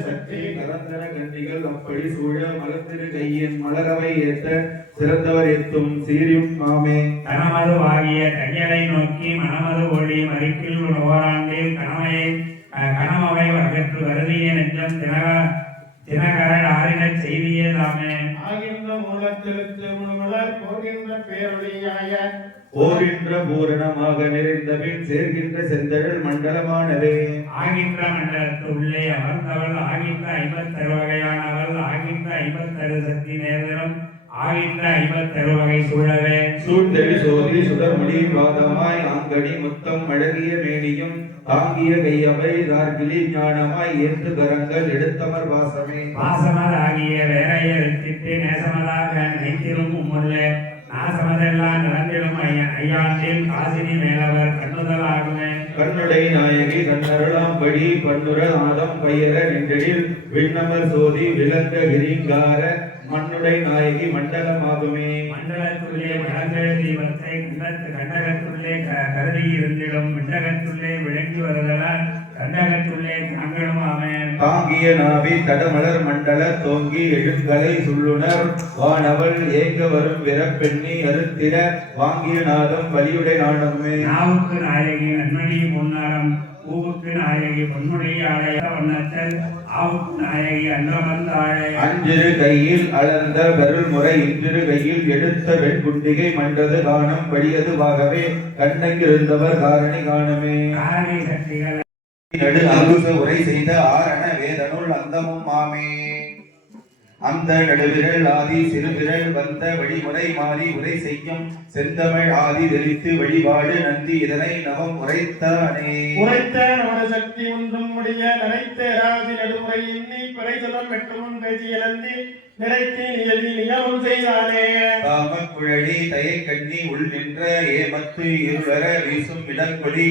சக்தி கலந்தன கன்னிகள் அப்படி சூழ மலர்ந்திரு கையின் மலரவை ஏத்த சிறந்தவர் எத்தும் சீரியும் மாமே. கனமது ஆகிய கையலை நோக்கி மனமது ஒளி மறிப்பில் ஓராண்டில் கனமவை அகற்று வருதிய நெஞ்சம் தினகரன் ஆறின செய்தியே தாமே. ஆகின்ற மூல மலத்திழுத்து முழுமலர் போகின்ற பேரொழியாய ஓகின்ற பூரணமாக நிறைந்த பின் சேர்கின்ற செந்தழல் மண்டலமானதே. ஆகின்ற மண்டலத்து உள்ளே அமர்ந்தவள் ஆகின்ற 56 வகையானவள் ஆகின்ற 56 சக்தி நேர்களும் ஆகின்ற 56 வகை சூழவே. சூழ்ந்தெழி சோதி சுடர்மொழி பாதமாய் ஆங்கடி முத்தம் அழகிய மேனியும் தாங்கிய கையவை தார்கிலி ஞானமாய் ஏற்று கரங்கள் எடுத்தமர் வாசமே. வாசமர் ஆகிய வேறைய எழுத்திட்டு நேசமதாக நினைத்திரும் உம்முள்ளே நாசமதெல்லாம் நிறந்திடும் ஐயாண்டில் காசினி மேலவர் கண்ணுதலாகுமே. கண்ணுடை நாயகி கண்ணருளாம்படி பன்னுர ஆதம் பயிர நின்றடில் விண்ணமர் சோதி விளங்க கிரிங்கார மண்ணுடை நாயகி மண்டலமாகுமே. மண்டலத்துள்ளே மலங்கழ தீபத்தை கண்டகத்துள்ளே கருதி இருந்திடும் விண்டகத்துள்ளே விளங்கி வருதலால் கண்டகத்துள்ளே தாங்களும் ஆமேன். தாங்கிய நாவி தடமலர் மண்டல தோங்கி எழுங்கலை சொல்லுனர் வானவள் ஏங்க வரும் விரப்பெண்ணி அறுத்திட வாங்கிய நாதம் வலியுடை நாடமே. நாவுக்கு நாயகி நன்மணி பொன்னாரம் பூவுக்கு நாயகி பொன்னுடைய ஆடைய வண்ணத்தல் ஆவுக்கு நாயகி அன்றமந்தாழை. அஞ்சிரு கையில் அளந்த வருள்முறை இன்றிரு கையில் எடுத்த வெண்குண்டிகை மன்றது காணம் படியதுவாகவே கண்ணங்கிருந்தவர் காரணி காணமே. காரணி சக்திகள் நடு அங்குச உரை செய்த ஆரண வேதனுள் அந்தமும் ஆமே. அந்த நடுவிரல் ஆதி சிறுவிரல் வந்த வழிமுறை மாறி உரை செய்யும் செந்தமிழ் ஆதி தெளித்து வழிபாடு நந்தி இதனை நவம் உரைத்தானே. உரைத்த நமது சக்தி ஒன்றும் முடிய நரைத்த ராதி நடுமுறை இன்னி பிறைதலும் வெட்டமும் பேசி இழந்தி நிலைத்து நியதி நியமம் செய்தானே. காமக் குழலி தயக்கண்ணி உள் நின்ற ஏமத்து இருளர வீசும் இடங்கொடி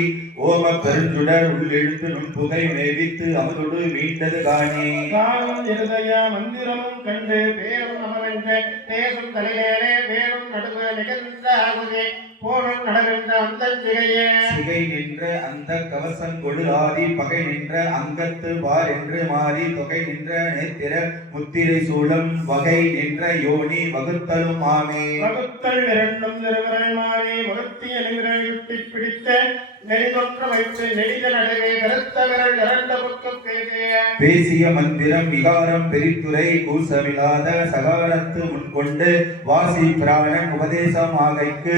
ஓம பெருஞ்சுடர் உள்ளெழுத்து நுண்புகை மேவித்து அமுதொடு மீண்டது காணே. காலம் இருதய மந்திரமும் கண்டு பேரும் நமவென்ற தேசம் தலையிலே வேறும் நடுவு நிகழ்ந்த ஆகுதே போரும் நடவென்ற அந்த சிகையே. சிகை நின்ற அந்த கவசங்கொடு ஆதி பகை நின்ற அங்கத்து பார் என்று மாறி தொகை நின்ற நேத்திர முத்திரை சூலம் வகை நின்ற யோனி வகுத்தலும் ஆமே. வகுத்தல் இரண்டும் திருவிரல் மாறி வகுத்திய நிவிரல் யுட்டி பிடித்த நெறிதொற்ற வைத்து நெடித நடுவே கருத்த விரல் இரண்ட புக்கு பேசிய மந்திரம் விகாரம் பெரித்துரை கூசமில்லாத சகாரத்து முன்கொண்டு வாசி பிராணன் உபதேசம் ஆகைக்கு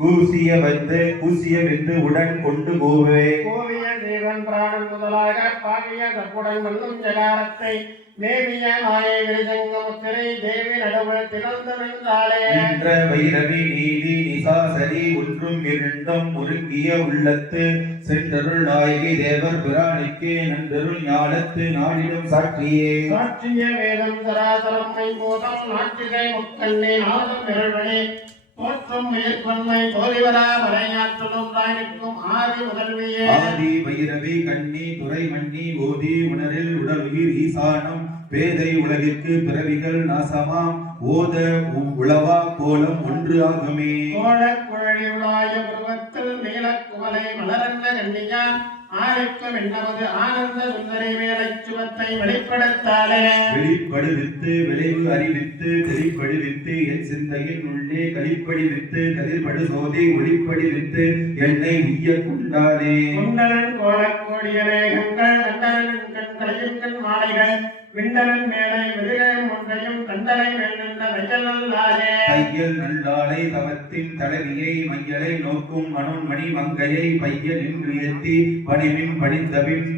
கூசிய வென்று உடன் கொண்டு கோவே. கோவிய தேவன் பிராணன் முதலாக பாவிய கற்புடன் மன்னும் ஜகாரத்தை தேவிய மாயை விரிசங்க முத்திரை தேவி நடுவில் திகழ்ந்து நின்றாளே. நின்ற வைரவி நீதி நிசாசரி ஒன்றும் இரண்டும் முருங்கிய உள்ளத்து சென்றருள் நாயகி தேவர் பிராணிக்கு நன்றருள் ஞானத்து நாடிடும் சாட்சியே. சாட்சிய வேதம் சராசரம் ஐம்பூதம் நாட்டிகை முக்கண்ணே நாதம் விரல்வழி தோற்றம் மேற்கொன்மை தோழிவரா மலையாற்றலும் தாய்க்கும் ஆதி முதல்வியே. ஆதி வைரவி கண்ணி துறை மண்ணி ஓதி உணரில் உடலுயிர் ஈசானம் பேதை உலகிற்கு பிறவிகள் நாசமாம் ஓத உளவா கோலம் ஒன்று ஆகுமே. கோழக் குழலி உலாய உருவத்தில் நீலக்குவலை மலரன்ன கண்ணியான் ஆரைக்கும் என்னவது ஆனந்த சுந்தரி வேலைச் சுவத்தை வெளிப்படுத்தாலே. வெளிப்படுவித்து விளைவு அறிவித்து தெளிப்படுவித்து என் சிந்தையின் உள்ளே கலிப்படிவித்து கதிர்படு சோதி ஒளிப்படிவித்து என்னை உய்ய கொண்டாலே. குண்டலன் கோழக் கோடிய மேகங்கள் கண்டலன் கண்களையும் கண் மாலைகள் விண்டலன் மேலை விதிரம் ஒன்றையும் கண்டலை மேல் நின்ற தையல் நல்லாலே. தையல் நல்லாலை தவத்தின் தலைவியை மையலை நோக்கும் மனோன்மணி மங்கையை பையல் நின்று ஏத்தி பணிமின் படித்தபின்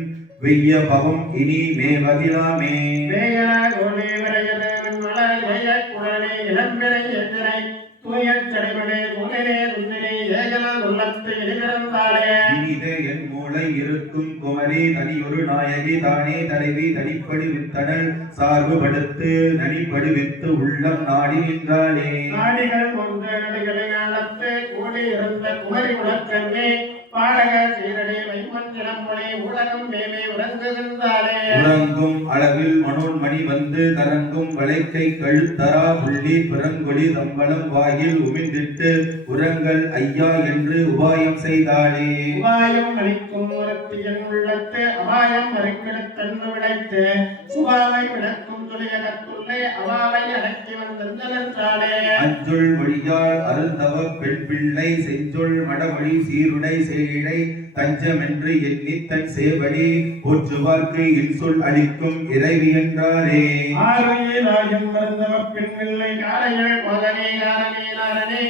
வெய்ய பவம் இனி மேவகிலாமே. வேயன கோழி விரையது மலர் ஜெய குழலி இளம்பிரை எதிரை தூயச் சடைமடே துணிலே துந்திரி ஏகல உள்ளத்து இனிதிறந்தாலே. இனித என் மூளை இருக்கும் குமரி தனியொரு நாயகி தானே தலைவி தனிப்படி வித்தனல் சார்புபடுத்து நனிப்படுவித்து உள்ளம் நாடி நின்றாளே. நாடிகள் ஒன்று நடிகளை நாளத்து கூடி இருந்த குமரி உலக்கண்ணே பாடக சீரடி வைமந்திரம் மொழி உலகம் மேமே உறங்குகின்றாளே. உறங்கும் அளவில் மனோன்மணி வந்து கரங்கும் வளைக்கை கழுத்தரா புள்ளி பிறங்கொழி தம்பளம் வாயில் உமிழ்ந்திட்டு உரங்கள் ஐயா என்று உபாயம் செய்தாளே. உபாயம் அளிக்கும் ஒருத்தியின் உள்ளத்து அபாயம் மறுக்கிடத்தன்னு விளைத்து சுபாவை விளக்கும் அத்துடைய கத்துள்ளே அவாவை அடக்கி வந்தென்றாலே அஞ்சொல் மொழியால் அருந்தவ பெண் பிள்ளை செஞ்சொல் மடமொழி சீருடை செய்யிடை தஞ்சமென்று எண்ணி தன் சேவடி போற்றுவார்க்கு இன்சொல் அளிக்கும் இறைவி என்றாரே. ஆரோக்கியராஜன் மருந்தவ பெண் பிள்ளை காரையள் மகனே காரனே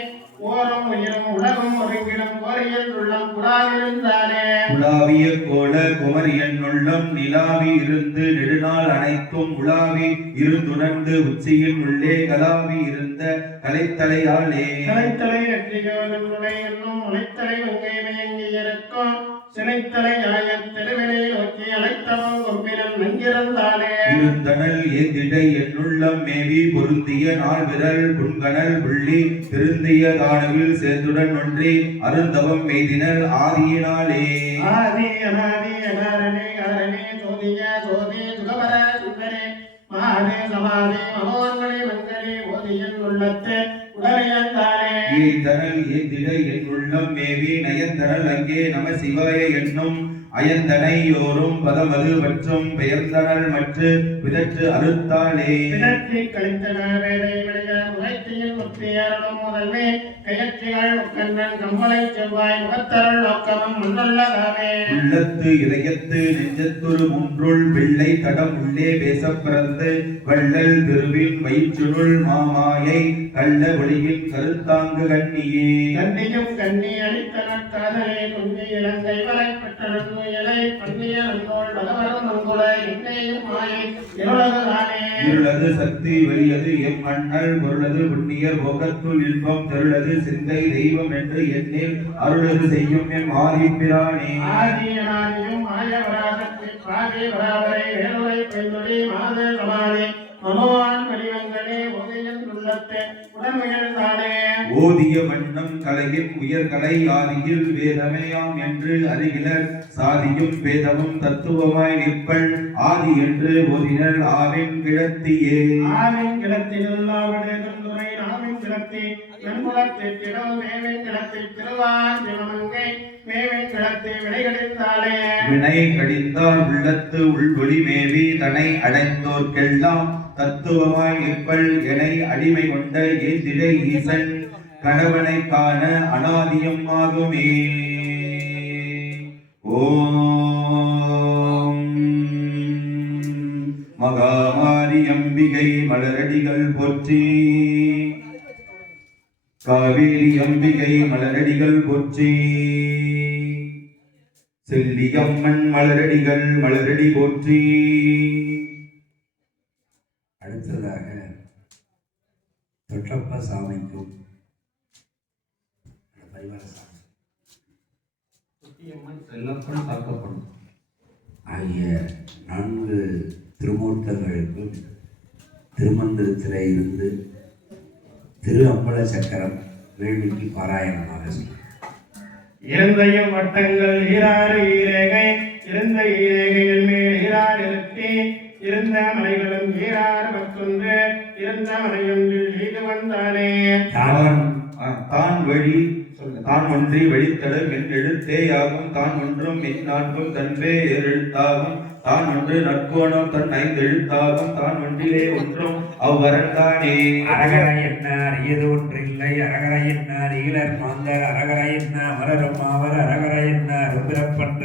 ஓரம் உயிரும் உலகம் ஒருங்கிடும் கோரியல் உள்ளம் குடாவிருந்தானே உலாவிய கோல குமரியன் உள்ளம் நிலாவி இருந்து நெடுநாள் அனைத்தும் உலாவி இருந்துணர்ந்து உச்சியின் உள்ளே கலாவி இருந்த கலைத்தலையாளே. கலைத்தலை வெற்றிகோதனுடைய என்னும் உழைத்தலை வங்கை மயங்கி இருக்கும் சிலைத்தலை நியாயம் தெருவினை நோக்கி அழைத்தவன் கொம்பினன் நங்கிருந்தானே இருந்தனல் ஏந்திடை என்னுள்ளம் மேவி பொருந்திய நாள் விரல் புன்கணல் புள்ளி திருந்திய தானவில் சேர்ந்துடன் ஒன்றி அருந்தவம் மெய்தினல் ஆதியினாலே. ஆதி அனாதி அனாரணே காரணே சோதிய சோதி சுகவர சுந்தரே மாதே சமாதி மனோன்மணி மங்களி ஓதியன் உள்ளத்து உடலையந்தானே ஈந்தனல் ஏந்திடை என் உள்ளம் மேவி நயந்தனல் அங்கே நம சிவாய என்னும் அயந்தனை யோரும் பதமது மற்றும் பெயர்ந்தனல் மற்று விதற்று அறுத்தாளே. விதற்றி கழித்தன வேதை விளைய முகைத்தியின் முத்தியரணும் முதல்மே கயற்றிகள் உட்கண்ணன் கம்பளை செவ்வாய் முகத்தருள் நோக்கமும் முன்னுள்ளதாவே உள்ளத்து இதயத்து நெஞ்சத்துரு முன்றுள் பிள்ளை தடம் உள்ளே பேசப் பிறந்து வள்ளல் திருவின் வயிற்றுள் மாமாயை கள்ள ஒளியின் கருத்தாங்கு கண்ணியே. கண்ணியும் கண்ணி அளித்தனர் காதலே குஞ்சி இலங்கை வலை பெற்ற இலை பண்ணிய நன்னோள் பகவரும் நங்குல எண்ணெயும் மாயை இருளதுதானே இருளது சக்தி வெளியது எம் மண்ணல் பொருளது புண்ணியர் போகத்துள் இன்பம் தெருளது சிந்தை தெய்வம் என்று எண்ணில் அருளது செய்யும் எம் ஆதிப்பிரானே. ஆதி அனாதியும் மாயவராசக்தி பாதி வராவரை வேலுரை பெண்மொழி மாத சமாதி மனோவான் வடிவங்களே உதயன் உள்ளத்தை உடன்முயல்தானே ஓதிய வண்ணம் கலையின் உயர்கலை ஆதியில் வேதமேயாம் என்று அறிகிலர் சாதியும் வேதமும் தத்துவமாய் நிற்பள் ஆதி என்று ஓதினர் ஆவின் கிடத்தியே. ஆவின் கிடத்திலுள்ளாவடு துறை நாவின் கிடத்தி நன்புலத்திடம் மேவின் கிடத்தில் திருவான் திருமங்கை மேவின் கிடத்தி விடைகடித்தாலே வினை கடிந்தால் உள்ளத்து உள்வொளி மேவி தனை அடைந்தோர்க்கெல்லாம் தத்துவமாய் நிற்பள் எனை அடிமை கொண்ட ஏந்திடை ஈசன் கணவனை காண அனாதியம் ஆகுமே. ஓம் மகாமாரி அம்பிகை மலரடிகள் போற்றி. காவேரி அம்பிகை மலரடிகள் போற்றி. செல்லியம்மன் மலரடிகள் மலரடி போற்றி. அடுத்ததாக தொட்டப்ப சாமிக்கும் பரிவார சாமி செல்லப்பன் காக்கப்படும் ஆகிய 4 திருமூர்த்தங்களுக்கும் திருமந்திரத்தில் இருந்து திரு அம்பல சக்கரம் வேள்விக்கு பாராயணமாக இருந்தையும் வட்டங்கள் ஈராறு ஈரேகை இருந்த ஈரேகைகள் மேல் ஈராறு இருத்தி இருந்த மலைகளும் ஈராறு மற்றொன்று இருந்த மலையொன்றில் ஈடு வந்தானே தான் வழி தான் ஒன்றி வழித்தடம் என் எழுத்தேயாகும் தான் ஒன்றும் என் நான்கும் தன்பே எழுத்தாகும் தான் ஒன்று நற்கோணம் தன் 5 எழுத்தாகும் தான் ஒன்றிலே ஒன்றும் அவ்வரந்தானே. அரகர என்ன அரியது ஒன்றில்லை அரகர என்ன ஈழர் மாந்தர் அரகர என்ன அமரரும் அவர் அரகர என்ன ருபிரப்பன்ற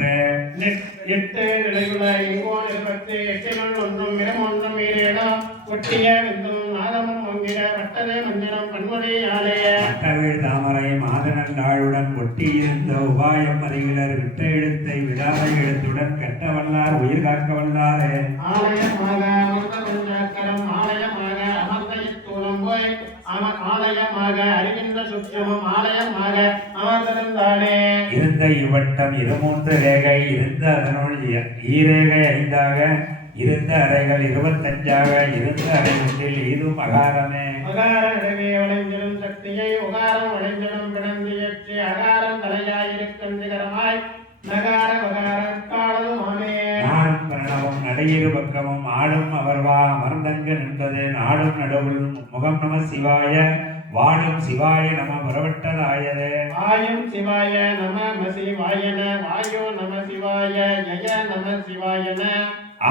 8 நிலையுள்ள இங்கோன் 28 ஒன்றும் இடமொன்றும் ஈரேடம் ஒட்டிய விந்தும் நாதமும் ஒங்கிட வட்டதே மஞ்சனம் பன்முறையாலே மட்டவிழ் தாமரை மாதனல் ஆளுடன் ஒட்டியிருந்த உபாயம் அறிவிலர் விட்ட எழுத்தை விடாத எழுத்துடன் கெட்டவல்லார் உயிர் காக்க வல்லாரே. ஆலயமாக அமர்ந்தவன் ஆலயமாக அமர்ந்த இத்தூலம் போய் அவன் ஆலயமாக அறிகின்ற சுற்றமும் ஆலயமாக அமர்ந்திருந்தானே. இருந்த இவ்வட்டம் 23 ரேகை இருந்த அதனுள் ஈரேகை 5ஆக இருந்த அறைகள் 25ஆக இருந்த அறை ஒன்றில் இதுவும் அகாரமே. அகார இடவே வளைந்திடும் சக்தியை உகாரம் வளைந்திடும் பிணந்து ஏற்றி அகாரம் தலையாயிருக்கின்றமாய் நகார வகாரம் காலதும் ஆமே. நாடும் பிரணவம் நடையிரு பக்கமும் ஆடும் அவர்வா அமர்ந்தங்க நின்றது நாடும் நடுவுள் முகம் நம சிவாய வாழும் சிவாய நம புறவட்டதாயதே. ஆயும் சிவாய நம சிவாயன வாயோ நம சிவாய ஜய நம சிவாயன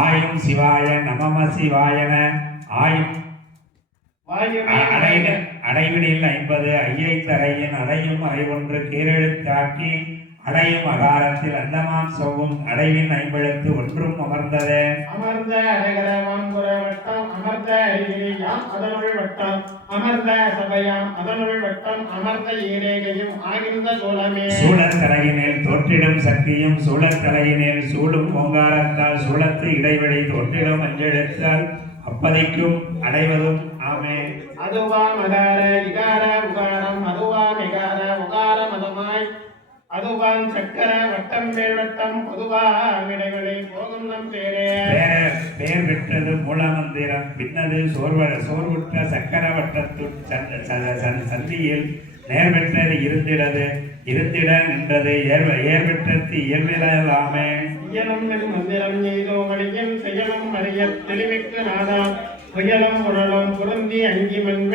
ஆயும் சிவாய நமம சிவாயன ஆயும் அடைவினில் 50 ஐயைத்தரையின் அடையும் அறைவொன்று கீரெழுத்தாக்கி அடையும் அகாரத்தில் அந்தமாம் செவ்வும் அடைவின் 50 ஒன்றும் அமர்ந்தது. அமர்ந்த அடைகர வான்புற வட்டம் அமர்ந்த அரிகிரியாம் அதனுள் வட்டம் அமர்ந்த சபையாம் அதனுள் வட்டம் அமர்ந்த ஈரேகையும் ஆகின்ற சூலமே. சூழத் தலையினில் தோற்றிடும் சக்தியும் சூழத் தலையினில் சூடும் ஓங்காரத்தால் சூழத்து இடைவெளி தோற்றிடும் அஞ்செழுத்தால் அப்பதைக்கும் அடைவதும் ஆமே. அதுவாம் அகார இகார உகாரம் அதுவாம் இகார உகார மதமாய் அதுவான் சக்கர வட்டம் மேல்வட்டம் பொதுவாம் இடைவெளி போகும் நம் பேரே. பேர் பெற்றது மூலமந்திரம் பின்னது சோர்வுற்ற சக்கர வட்டத்து சந்தியில் நேர் பெற்றது இருந்திட நின்றது ஏற்பெற்றது இயல்பிலாமே. இயலும் மந்திரம் நீதோ மணியும் செயலும் அறிய தெளிவிக்கு நாதாம் முயலும் உடலும் பொருந்தி அங்கி மண்ப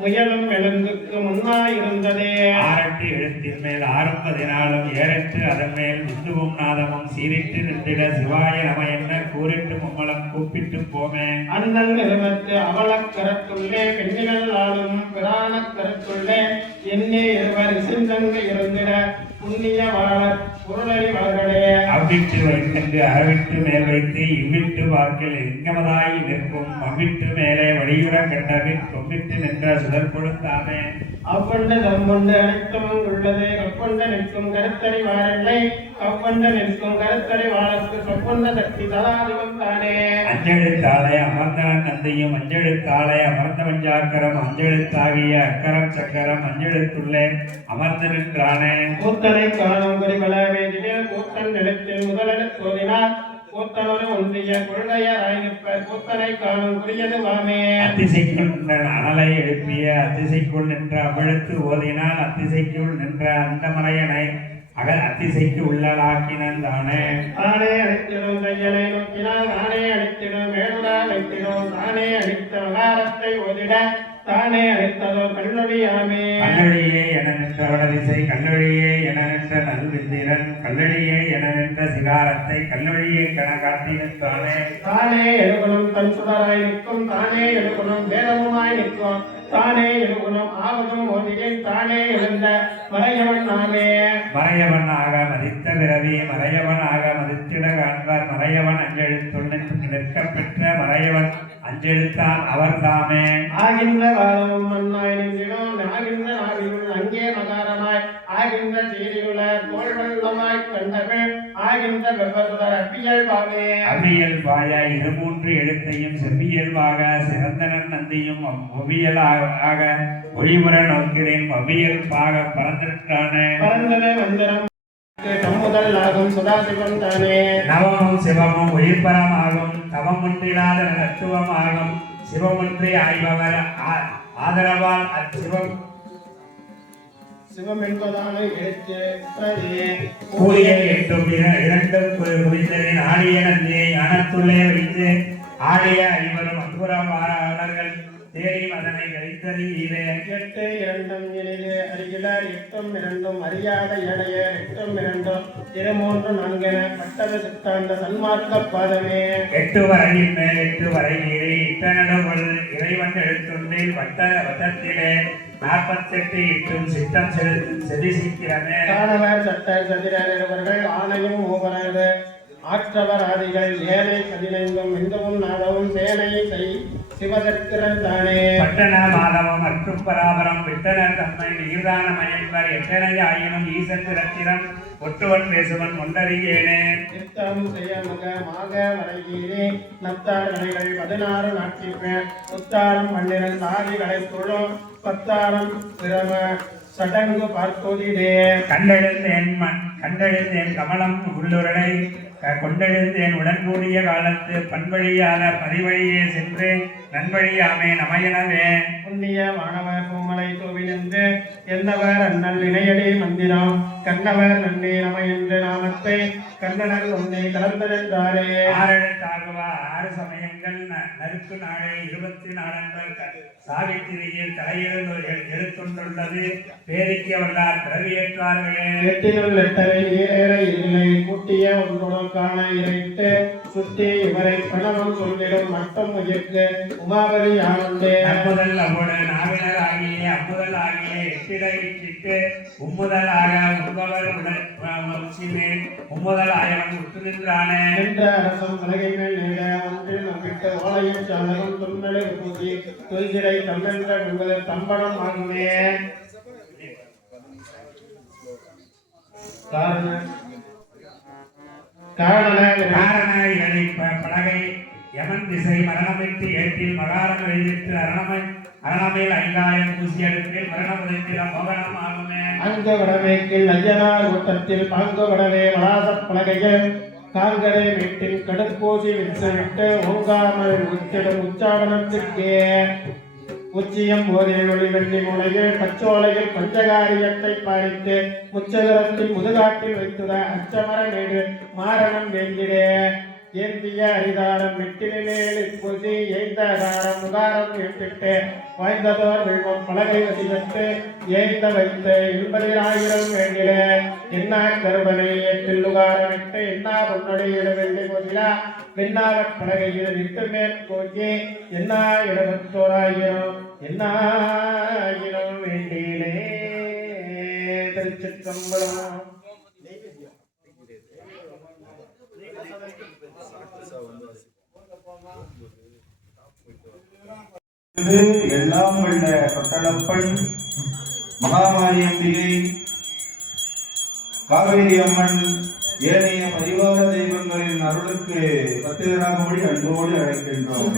முயலும் எழுந்துக்கு முன்னாயிருந்ததே. ஆரட்டு எழுத்தின் மேல் ஆரம்பதினாலும் ஏறற்று அதன் மேல் விந்துவும் நாதமும் சீரிட்டு நின்றிட சிவாய நம என்ன கூறிட்டு மும்மலம் கூப்பிட்டு போமே. அண்ணன் நிறுவத்து அவலக் கரத்துள்ளே பெண்ணிகள் ஆளும் பிராண கரத்துள்ளே என்னே இருவர் இசிந்தங்கு இருந்திட புண்ணிய வாழற் பொருளை வளர்களே. அவ்விட்டு வைத்தென்று அறவிட்டு மேல் வைத்து இவ்விட்டு வாக்கில் எங்கமதாய் நிற்கும் அவ்விட்டு மேலே வழியுற கண்டபின் தொம்பிட்டு நின்ற சுடர் கொடுத்தாமே. அவ்வண்ட தம்பொண்டு அனைத்தமும் உள்ளது கப்பொண்ட நிற்கும் கருத்தறி வாழலை கவ்வண்ட நிற்கும் கருத்தறி வாழற்கு சொப்பொண்ட சக்தி சதாதிபம் தானே. அஞ்செழுத்தாளை அமர்ந்தவன் நந்தியும் அஞ்செழுத்தாளை அமர்ந்த வஞ்சாக்கரம் அஞ்செழுத்தாகிய அக்கரம் சக்கரம் அஞ்செழுத்துள்ளே அமர்ந்து நின்றானே. கூத்தனை காணும் குறிபல வேதியில் கூத்தன் நிலத்தில் முதலில் சோதினார் கூத்தனோடு ஒன்றிய கொள்கையராய் நிற்ப கூத்தனை காணும் குறியது வாமே. அத்திசைக்குள் நின்ற அனலை எழுப்பிய அத்திசைக்குள் நின்ற அவிழுத்து ஓதினால் அத்திசைக்குள் நின்ற அந்தமலையனை அத்திசைக்கு உள்ளலாக்கினான் தானே. தானே அழித்திடும் தையலை நோக்கினால் தானே அழித்திடும் மேலுடா வைத்திடும் தானே அழித்த வகாரத்தை ஓதிட தானே அழித்ததோ கல்லொழியாமே. கல்லொழியே என நின்ற வடதிசை கல்லொழியே என நின்ற நல்விந்திரன் கல்லொழியே என நின்ற சிகாரத்தை கல்லொழியே கென காட்டி நின்றானே. தானே எழுகுணம் தன் சுடராய் நிற்கும் தானே எழுகுணம் வேதமுமாய் நிற்கும் தானே எழுகுணம் ஆவதும் ஓதியேன் தானே எழுந்த மறையவன் நாமே. மறையவன் ஆக மதித்த பிறவி மறையவன் ஆக மதித்திட காண்பார் மறையவன் அஞ்செழுத்துள் நிற்க பெற்ற மறையவன் அஞ்செழுத்தான் அவர் தாமே. ஆகின்ற காலமும் மண்ணாய் நின்றிடும் ஆகின்ற நாவினுள் அங்கே மகாரமாய் ஆகின்ற சீரியுள்ள தோல் வெள்ளமாய் கண்டவன் ஆகின்ற வெப்பத்துடன் அப்பியல் பாவே. அவ்வியல் பாய 23 எழுத்தையும் செவ்வியல்பாக சிறந்தனன் நந்தியும் ஒவ்வியல் ஆக ஒளிமுற நோக்கிறேன் அவ்வியல் பாக பறந்திருக்கானே. பறந்தவே மந்திரம் தம்முதல் ஆகும் சுதாசிவம் தானே. நவமும் சிவமும் உயிர்பரமாகும் தவமொன்றிலாத தத்துவமாகும் சிவமொன்றி ஆய்பவர் ஆதரவால் அச்சிவம் சிவம் என்பதான எழுத்து கூடிய எட்டும் இரண்டும் குறித்தரின் ஆடிய நந்தியை ஞானத்துள்ளே வைத்து ஆடிய ஐவரும் அற்புதவாளர்கள் தேடி அதனை கழித்தறியீரே. 8 2 எனிலே அறிகிறார் 8 2 அறியாத எடைய 8 2 23 4 பட்டத சித்தாந்த சன்மார்க்க பாதமே. 8 வரையின் மேல் 8 வரை நீரை இட்டனடுகள் இறைவன் எழுத்துண்டில் வட்டத்திலே 48 இட்டும் சித்தம் செதி சீக்கிரமே. தானவர் சட்ட சதிரவர்கள் ஆணையும் மூவரது ஆற்றவர் ஆதிகள் ஏனை 15 இந்துவும் நாதவும் சேனை செய் சிவசக்கரன் தானே. பட்டண மாதவம் மற்றும் பராபரம் விட்டனர் தம்மை நீர்தான மயன்பர் எட்டனை ஆயினும் ஈசன் ரத்திரம் ஒட்டுவன் பேசுவன் ஒன்றறியேனே. நித்தம் செய்ய மாக வரைகீரே நத்தார் கலைகள் 16 நாட்டிப்பேன் உத்தாரம் 12 ஆதிகளை தொழும் 10 பிரம சடங்கு பார்த்தோதிடே. கண்டெழுந்தேன் கமலம் உள்ளுரலை கொண்டெழுந்தேன் உடன்கூடிய காலத்து பண்வழியான பதிவழியே சென்று நன்வழியாமே நமையனவே. புண்ணிய மாணவ பூமலை தோவிலிருந்து என்னவர் அண்ணல் இணையடி மந்திரம் கண்ணவர் நன்னே நம என்ற நாமத்தை கண்ணனர் உன்னை கலந்தென்றாரே. 6 சமயங்கள் நறுக்கு நாளை 24 சாவித்திரியில் எழுத்துள்ளது பேரிக்க வல்லார் பிறவியேற்றார்களே. 8 எட்டரை ஏழரை இல்லை கூட்டிய ஒன்றுடன் காண இறைத்து சுற்றி இவரை பிரணவம் சொல்லிடும் மட்டம் உயிர்க்கு உமாபதி ஆனந்தே நற்புதல் அவ்வோடு நாவினர் ஆகிய அம்முதல் ஆகிய எட்டிடை விட்டு உம்முதல் ஆக உண்பவர் உச்சிமேல் உம்முதல் ஆயிரம் உற்று நின்றானே என்ற அரசம் உலகை மேல் நேர ஒன்றில் நம்பிட்ட ஓலையும் சாதகம் துன்மலை பூசி தொல்கிடை தம்பென்ற என்பது தம்பனம் ஆகுமே காரண இதனை பலகை யமன் திசை மரணமிட்டு ஏற்றில் மகாரம் எழுதிட்டு அரணமையில் ஐந்தாயிரம் பூசி அடுப்பில் மரணம் உதைத்திட மோகனம் ஆகுமே அங்க வடமேற்கில் ஐயனார் ஊட்டத்தில் பாங்கு வடவே வளாச பலகையில் கால்கரை வீட்டில் கடுப்பூசி விட்டு ஓங்காமல் உச்சிடும் உச்சாடனத்துக்கே உச்சியம் போதில் ஒளி வெள்ளி முனையில் பச்சோலையில் பஞ்சகாரியத்தை பாடித்து முச்சதுரத்தில் முதுகாட்டில் வைத்துட அச்சமர மேடு மாரணம் வேண்டிடே ஏந்திய அரிதாரம் வெட்டினேல் பூசி ஏய்ந்த அகாரம் முகாரம் இட்டிட்டு வாய்ந்ததோர் வில்வம் பலகை வசிவத்து ஏய்ந்த வைத்து 80,000 வேண்டிட என்ன கருபனை எட்டில்லுகாரம் இட்டு என்ன பொன்னடையிட வெள்ளி போதிலா வெண்ணாவற் பலகையில் நிட்டு மேற்கோக்கி என்ன 71,000 என்னாயிரம் வேண்டியிலே திருச்சிற்றம்பலம் எல்லாம் உள்ள தொட்டலப்பன் மகாமாரி அம்பிகை காவேரி அம்மன் ஏனைய பரிவார தெய்வங்களின் அருளுக்கு பத்திரராகும்படி அன்போடு அழைக்கின்றோம்.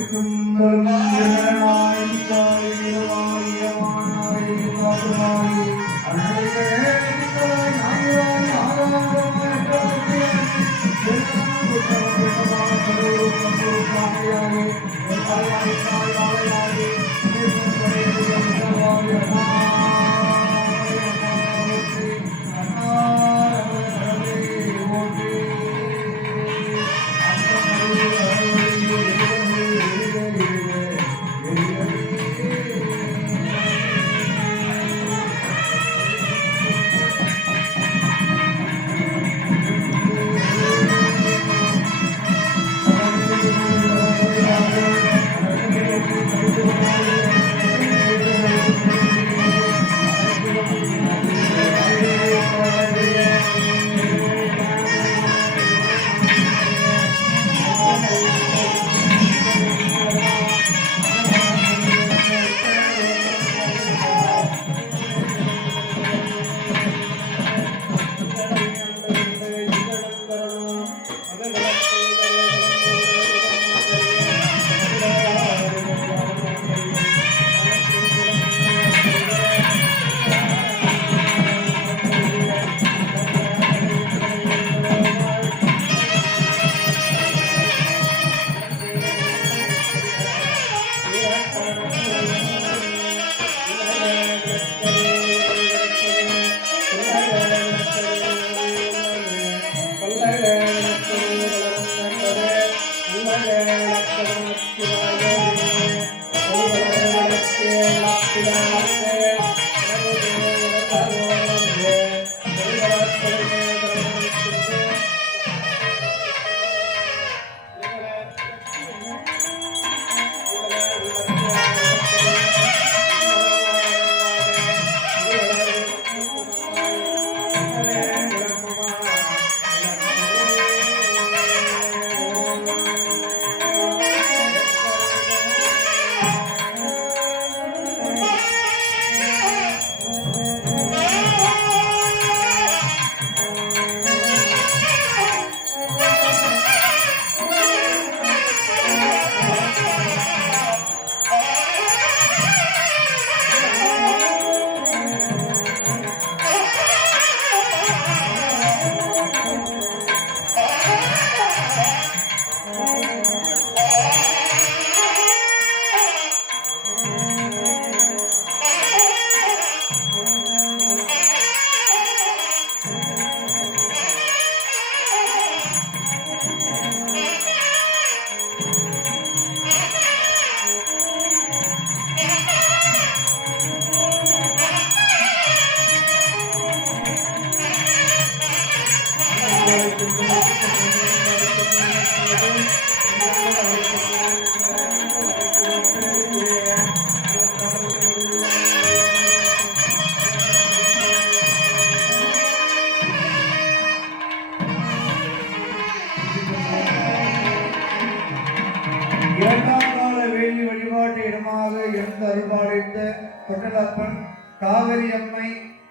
எழுந்து அருள்பாலித்த தொட்டிலப்பன், காவிரி அம்மை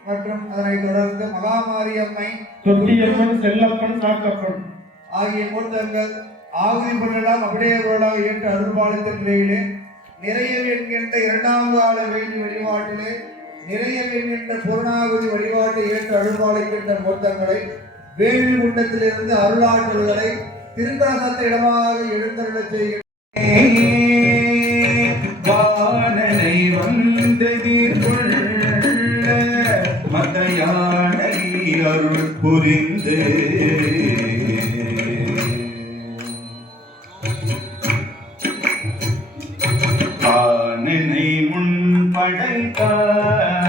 மற்றும் அதனைத் தொடர்ந்து மகாமாரி அம்மை, தொட்டியம்மன், செல்லப்பன், சாக்கப்பன் ஆகிய மூர்த்தங்கள் ஆகுதி பொருளெல்லாம் அப்படியே பொருளாக ஏற்று அருள்பாலித்த நிலையிலே நிறைய என்கின்ற இரண்டாவது ஆள வேண்டி வழிபாட்டிலே நிறைய என்கின்ற பூர்ணாகுதி வழிபாட்டை ஏற்று அருள்பாலிக்கின்ற மூர்த்தங்களை வேள்வி குண்டத்திலிருந்து அருளாற்றல்களை திருக்கரசத்தை இடமாக எழுந்தருளச் செய்கின்ற வாணனை வந்ததிர் கொள்ள மதயானை அருள் புரிந்து ஆனனை முன் படைத்தார்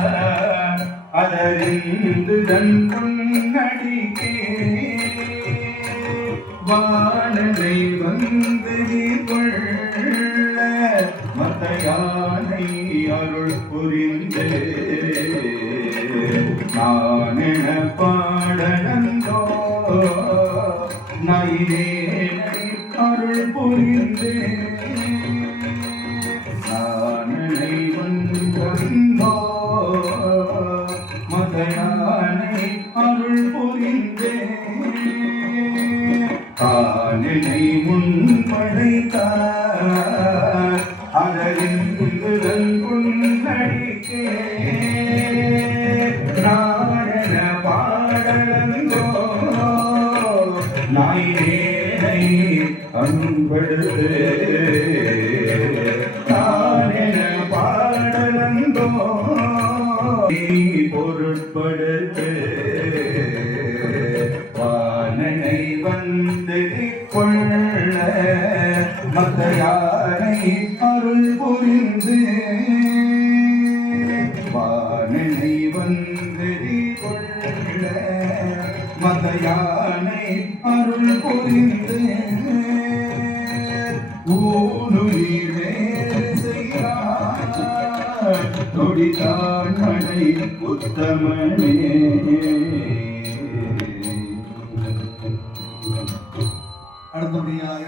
அதறிந்து தன் பொன்னடிக்கே வாணனை வந்து கொள்ள மதயானை அருள் புரிந்து நானென பாடலந்தோ நயினேனை அருள் புரிந்து நானனை வந்தோ மதயானை அருள் புரிந்தே காலனை முன் படைத்தார் அதறிந்துதன் புன்னடிக்கே நாடன பாடலந்தோ நாயினேனை அன்படுத்து நாடன பாடலந்தோ பொருட்படுத்து வானனை வந்து கொள்ள மதயானை அருள் புரிந்து வானனை வந்து கொள்ள மதயானை அருள் புரிந்து ஊனுயிர் வேறு செய்யார் நொடிதான் மழை உத்தமனே அடுத்தபடியாக